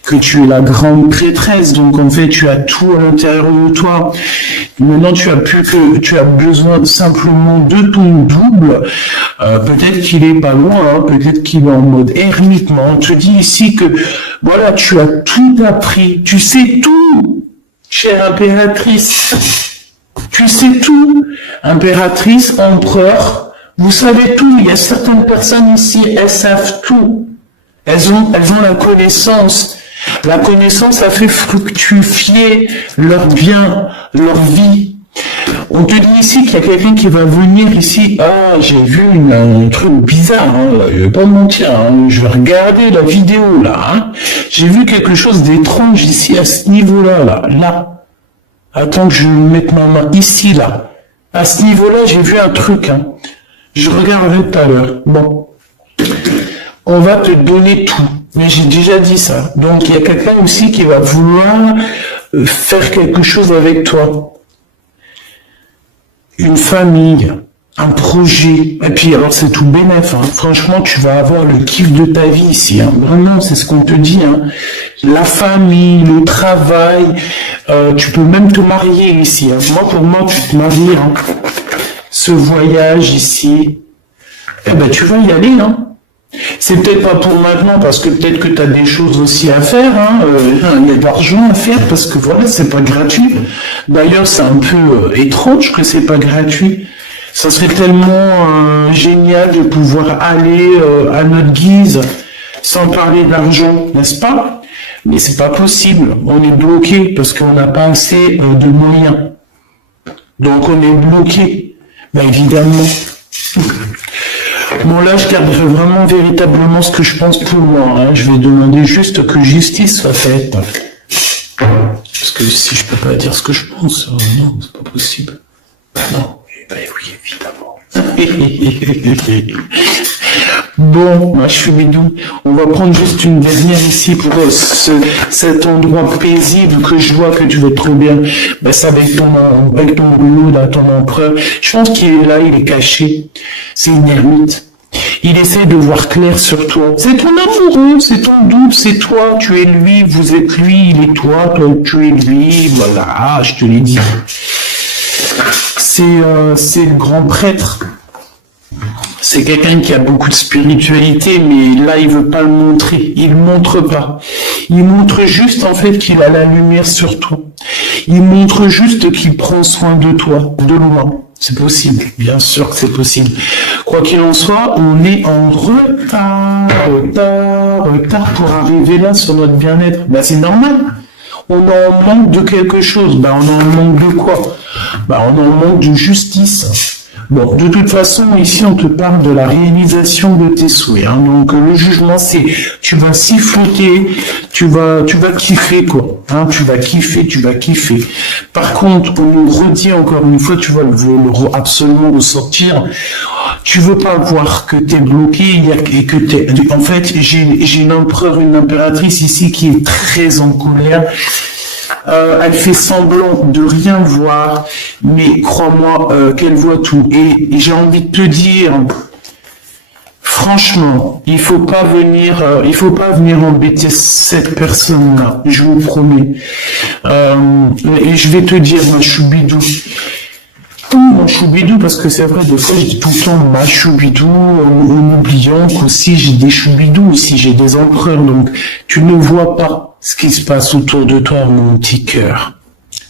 que tu es la grande prêtresse. Donc en fait, tu as tout à l'intérieur de toi. Maintenant, tu as besoin simplement de ton double. Peut-être qu'il est pas loin, hein, peut-être qu'il est en mode ermite. Mais on te dit ici que voilà, tu as tout appris. Tu sais tout, chère impératrice. Tu sais tout, impératrice, empereur, vous savez tout. Il y a certaines personnes ici, elles savent tout. Elles ont la connaissance. La connaissance a fait fructifier leur bien, leur vie. On te dit ici qu'il y a quelqu'un qui va venir ici. Ah, j'ai vu un truc bizarre, hein. Je vais pas mentir, hein. Je vais regarder la vidéo là. Hein. J'ai vu quelque chose d'étrange ici à ce niveau-là, là. Attends que je mette ma main ici, là. À ce niveau-là, j'ai vu un truc. Hein. Je regarderai tout à l'heure. Bon. On va te donner tout. Mais j'ai déjà dit ça. Donc, il y a quelqu'un aussi qui va vouloir faire quelque chose avec toi. Une famille, un projet. Et puis, alors, c'est tout bénef. Hein. Franchement, tu vas avoir le kiff de ta vie ici. Hein. Vraiment, c'est ce qu'on te dit. Hein. La famille, le travail. Tu peux même te marier ici. Hein. Pour moi, tu te maries. Hein. Ce voyage ici, eh ben, tu vas y aller. Hein. C'est peut-être pas pour maintenant, parce que peut-être que tu as des choses aussi à faire, hein. Il y a de l'argent à faire, parce que voilà, c'est pas gratuit. D'ailleurs, c'est un peu étrange que c'est pas gratuit. Ça serait tellement génial de pouvoir aller à notre guise, sans parler d'argent, n'est-ce pas? Mais c'est pas possible. On est bloqué, parce qu'on n'a pas assez de moyens. Donc on est bloqué. Ben évidemment. Bon là, je garderai vraiment véritablement ce que je pense pour moi. Hein. Je vais demander juste que justice soit faite. Parce que si je peux pas dire ce que je pense, non, c'est pas possible. Non, ben oui, évidemment. Bon, moi je suis bidou. On va prendre juste une dernière ici pour cet endroit paisible que je vois que tu veux trop bien. Ben, ça avec ton boulot, là, ton empereur. Je pense qu'il est là, il est caché. C'est une ermite. Il essaie de voir clair sur toi. C'est ton amoureux, c'est ton double, c'est toi, tu es lui, vous êtes lui, il est toi, tu es lui, voilà, je te l'ai dit. C'est le grand prêtre. C'est quelqu'un qui a beaucoup de spiritualité, mais là, il veut pas le montrer. Il le montre pas. Il montre juste, en fait, qu'il a la lumière sur toi. Il montre juste qu'il prend soin de toi, de loin. C'est possible. Bien sûr que c'est possible. Quoi qu'il en soit, on est en retard pour arriver là sur notre bien-être. Ben, c'est normal. On est en manque de quelque chose. Ben, on est en manque de quoi? Ben, on est en manque de justice. Bon, de toute façon, ici, on te parle de la réalisation de tes souhaits. Hein. Donc, le jugement, c'est, tu vas siffloter, tu vas kiffer, quoi. Hein, tu vas kiffer. Par contre, on nous redit encore une fois, tu vas absolument ressortir. Tu veux pas voir que t'es bloqué et que t'es, en fait, j'ai une empereur, une impératrice ici qui est très en colère. Elle fait semblant de rien voir, mais crois-moi qu'elle voit tout. Et j'ai envie de te dire, franchement, il faut pas venir embêter cette personne-là. Je vous promets. Et je vais te dire, moi, je suis bidou. mon choubidou, parce que c'est vrai, des fois, je dis tout le temps ma choubidou, en oubliant qu'aussi j'ai des choubidous, aussi j'ai des empereurs, donc tu ne vois pas ce qui se passe autour de toi, mon petit cœur.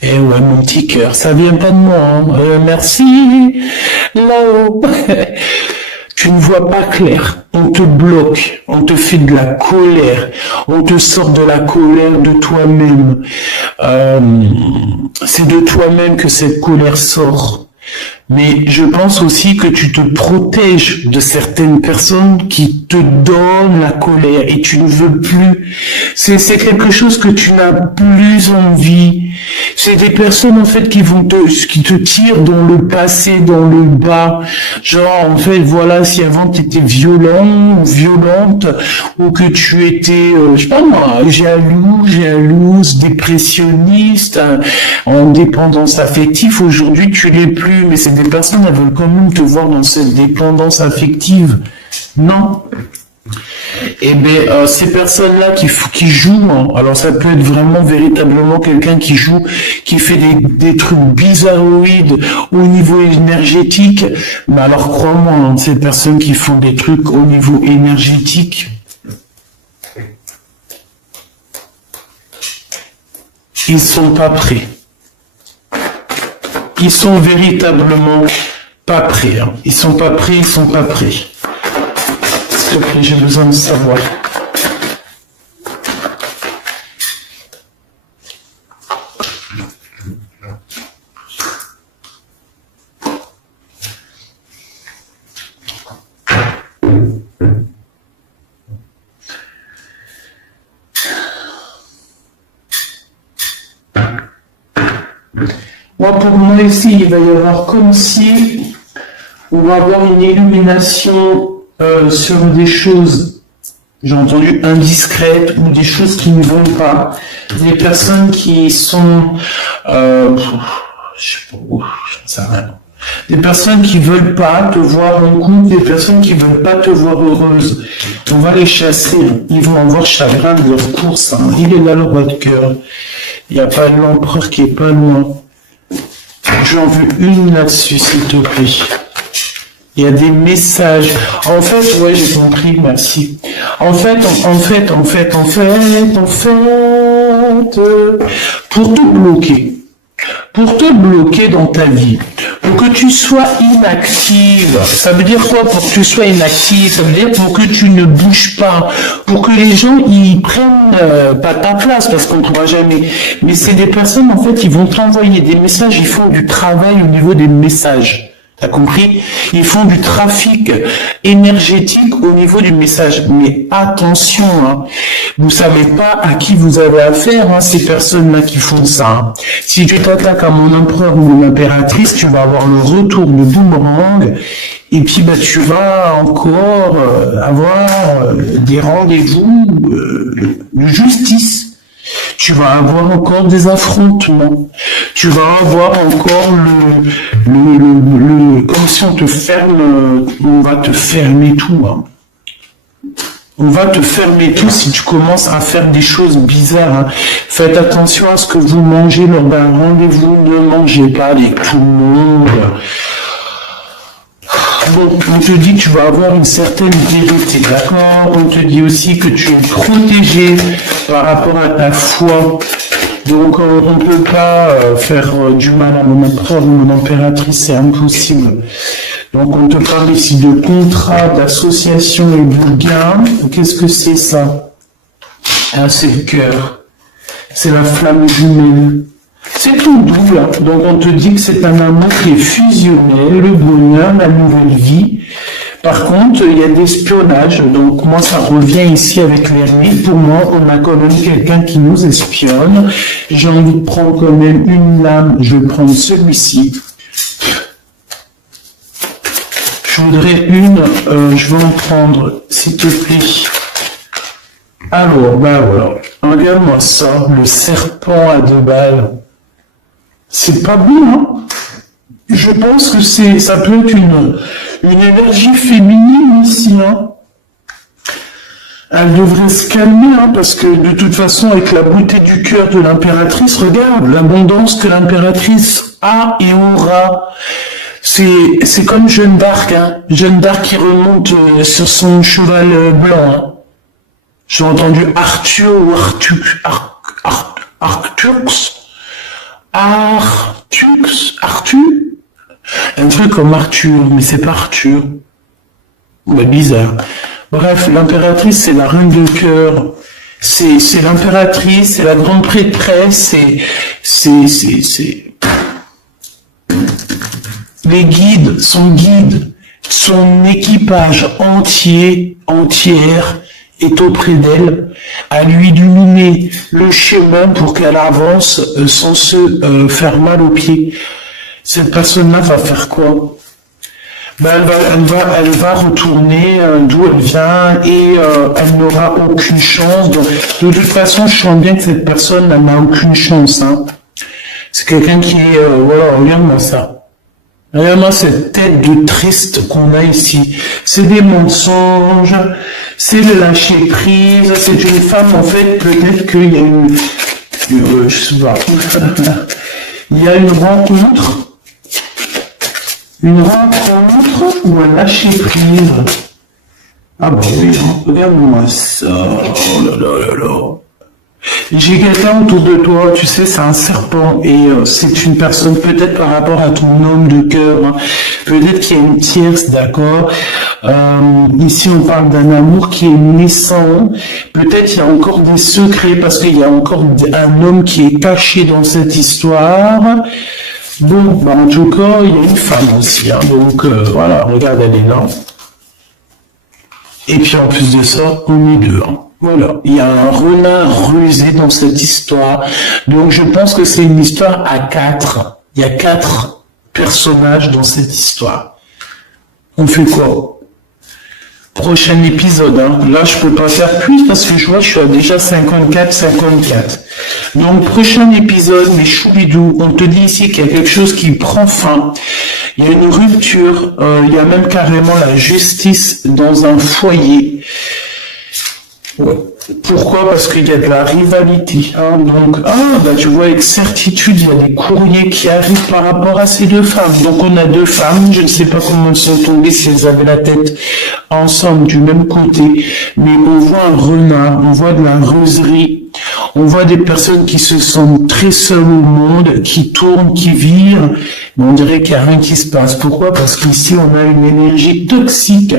Eh ouais, mon petit cœur, ça vient pas de moi, hein. Merci, là-haut. Tu ne vois pas clair, on te bloque, on te fait de la colère, on te sort de la colère de toi-même. C'est de toi-même que cette colère sort. Mais je pense aussi que tu te protèges de certaines personnes qui te donnent la colère et tu ne veux plus. C'est quelque chose que tu n'as plus envie. C'est des personnes en fait qui te tirent dans le passé, dans le bas. Genre en fait voilà, si avant tu étais violent ou violente ou que tu étais je sais pas moi, jalouse, dépressionniste, en dépendance affective, aujourd'hui tu l'es plus, mais c'est des personnes, elles veulent quand même te voir dans cette dépendance affective. Non. Et bien, ces personnes-là qui jouent, hein, alors ça peut être vraiment véritablement quelqu'un qui joue, qui fait des trucs bizarroïdes au niveau énergétique. Mais alors crois-moi, hein, ces personnes qui font des trucs au niveau énergétique, ils sont pas prêts. Ils sont véritablement pas prêts. Hein. Ils sont pas prêts. S'il te plaît, j'ai besoin de savoir. Moi, pour moi, ici, il va y avoir comme si on va avoir une illumination sur des choses, j'ai entendu, indiscrètes ou des choses qui ne vont pas. Des personnes qui sont, je sais pas, j'en sais rien. Des personnes qui veulent pas te voir en couple, des personnes qui veulent pas te voir heureuse. On va les chasser, ils vont avoir chagrin de leur course. Hein. Il est là le roi de cœur. Il n'y a pas l'empereur qui est pas loin. J'en veux une là-dessus, s'il te plaît. Il y a des messages. En fait, ouais, j'ai compris, merci. En fait, pour te bloquer dans ta vie, pour que tu sois inactive. Ça veut dire quoi pour que tu sois inactive? Ça veut dire pour que tu ne bouges pas, pour que les gens ils prennent pas ta place parce qu'on ne pourra jamais. Mais c'est des personnes en fait qui vont t'envoyer des messages, ils font du travail au niveau des messages. T'as compris? Ils font du trafic énergétique au niveau du message. Mais attention, hein, vous savez pas à qui vous avez affaire, hein, ces personnes-là qui font ça. Hein. Si tu t'attaques à mon empereur ou mon impératrice, tu vas avoir le retour de boomerang. Et puis bah, tu vas encore avoir des rendez-vous de justice. Tu vas avoir encore des affrontements. Tu vas avoir encore comme si on te ferme, on va te fermer tout. Hein. On va te fermer tout si tu commences à faire des choses bizarres. Hein. Faites attention à ce que vous mangez lors d'un rendez-vous. Ne mangez pas avec tout le monde. Bon, on te dit que tu vas avoir une certaine vérité, d'accord? On te dit aussi que tu es protégé par rapport à ta foi. Donc, on ne peut pas faire du mal à mon empereur ou mon impératrice, c'est impossible. Donc, on te parle ici de contrat, d'association et de gain. Qu'est-ce que c'est ça? Ah, c'est le cœur. C'est la flamme jumelle. C'est tout doux, là. Donc on te dit que c'est un amour qui est fusionnel, le bonheur, la nouvelle vie. Par contre, il y a l'espionnage. Donc moi, ça revient ici avec l'ennemi. Pour moi, on a quand même quelqu'un qui nous espionne. J'ai envie de prendre quand même une lame. Je vais prendre celui-ci. Je voudrais une. Je vais en prendre, s'il te plaît. Alors, ben voilà. Regarde-moi ça. Le serpent à 2 balles. C'est pas bon, hein? Je pense que ça peut être une énergie féminine ici, hein? Elle devrait se calmer, hein, parce que de toute façon, avec la beauté du cœur de l'impératrice, regarde l'abondance que l'impératrice A et aura. C'est comme Jeanne d'Arc, hein. Jeanne d'Arc qui remonte sur son cheval blanc. Hein. J'ai entendu Arthur ou Arthur. Un truc comme Arthur, mais c'est pas Arthur. Ouais, bizarre. Bref, l'impératrice, c'est la reine de cœur. C'est l'impératrice, c'est la grande prêtresse, c'est les guides, son équipage entière est auprès d'elle, à lui illuminer le chemin pour qu'elle avance sans se faire mal aux pieds. Cette personne-là va faire quoi? Ben, elle va retourner d'où elle vient et elle n'aura aucune chance. Donc, de toute façon, je sens bien que cette personne n'a aucune chance. Hein. C'est quelqu'un qui est... voilà, regarde-moi ça. Regarde-moi cette tête de triste qu'on a ici. C'est des mensonges, c'est le lâcher prise, c'est une femme, en fait, peut-être qu'il y a je sais pas. Il y a une rencontre ou un lâcher prise. Ah bah oui, hein. Regarde-moi ça. Oh là là là là. J'ai quelqu'un autour de toi, tu sais, c'est un serpent et c'est une personne peut-être par rapport à ton homme de cœur, hein. Peut-être qu'il y a une tierce, d'accord. Ici on parle d'un amour qui est naissant. Peut-être il y a encore des secrets parce qu'il y a encore un homme qui est caché dans cette histoire. Bon, bah en tout cas, il y a une femme aussi, hein, donc voilà, regarde, elle est là. Et puis en plus de ça, on est deux. Hein. Voilà, il y a un renard rusé dans cette histoire. Donc je pense que c'est une histoire à 4. Il y a 4 personnages dans cette histoire. On fait quoi? Prochain épisode, hein. Là je peux pas faire plus parce que je vois que je suis à déjà 54. Donc prochain épisode, mes choubidous, on te dit ici qu'il y a quelque chose qui prend fin. Il y a une rupture, il y a même carrément la justice dans un foyer. Ouais. Pourquoi? Parce qu'il y a de la rivalité. Hein. Donc, bah, tu vois, avec certitude, il y a des courriers qui arrivent par rapport à ces deux femmes. Donc, on a deux femmes. Je ne sais pas comment elles sont tombées, si elles avaient la tête ensemble du même côté. Mais on voit un renard, on voit de la roseraie. On voit des personnes qui se sentent très seules au monde, qui tournent, qui virent, mais on dirait qu'il n'y a rien qui se passe. Pourquoi? Parce qu'ici, on a une énergie toxique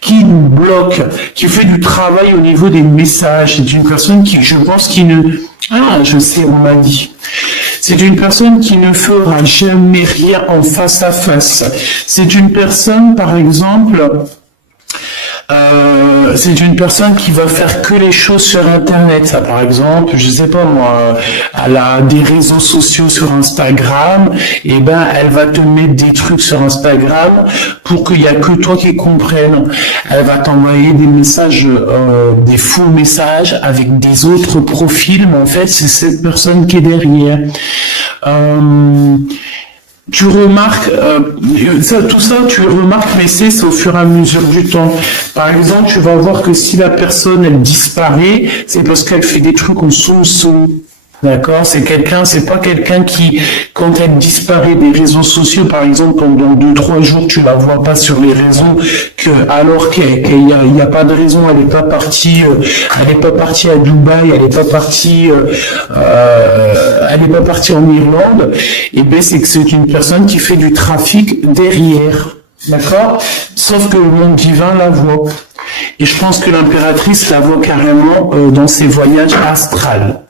qui nous bloque, qui fait du travail au niveau des messages. C'est une personne qui, je pense, qui ne... Ah, je sais, on m'a dit. C'est une personne qui ne fera jamais rien en face à face. C'est une personne, par exemple... c'est une personne qui va faire que les choses sur Internet. Ça, par exemple, je sais pas moi, elle a des réseaux sociaux sur Instagram, et ben elle va te mettre des trucs sur Instagram pour qu'il y a que toi qui comprenne. Elle va t'envoyer des messages, des faux messages avec des autres profils, mais en fait c'est cette personne qui est derrière. Tu remarques, tout ça, tu le remarques, mais c'est au fur et à mesure du temps. Par exemple, tu vas voir que si la personne, elle disparaît, c'est parce qu'elle fait des trucs en soum-soum. D'accord? C'est pas quelqu'un qui, quand elle disparaît des réseaux sociaux, par exemple, pendant 2-3 jours, tu la vois pas sur les réseaux, alors qu'il y a pas de raison, elle est pas partie à Dubaï, elle est pas partie en Irlande, et ben, c'est que c'est une personne qui fait du trafic derrière. D'accord? Sauf que le monde divin la voit. Et je pense que l'impératrice la voit carrément dans ses voyages astrales.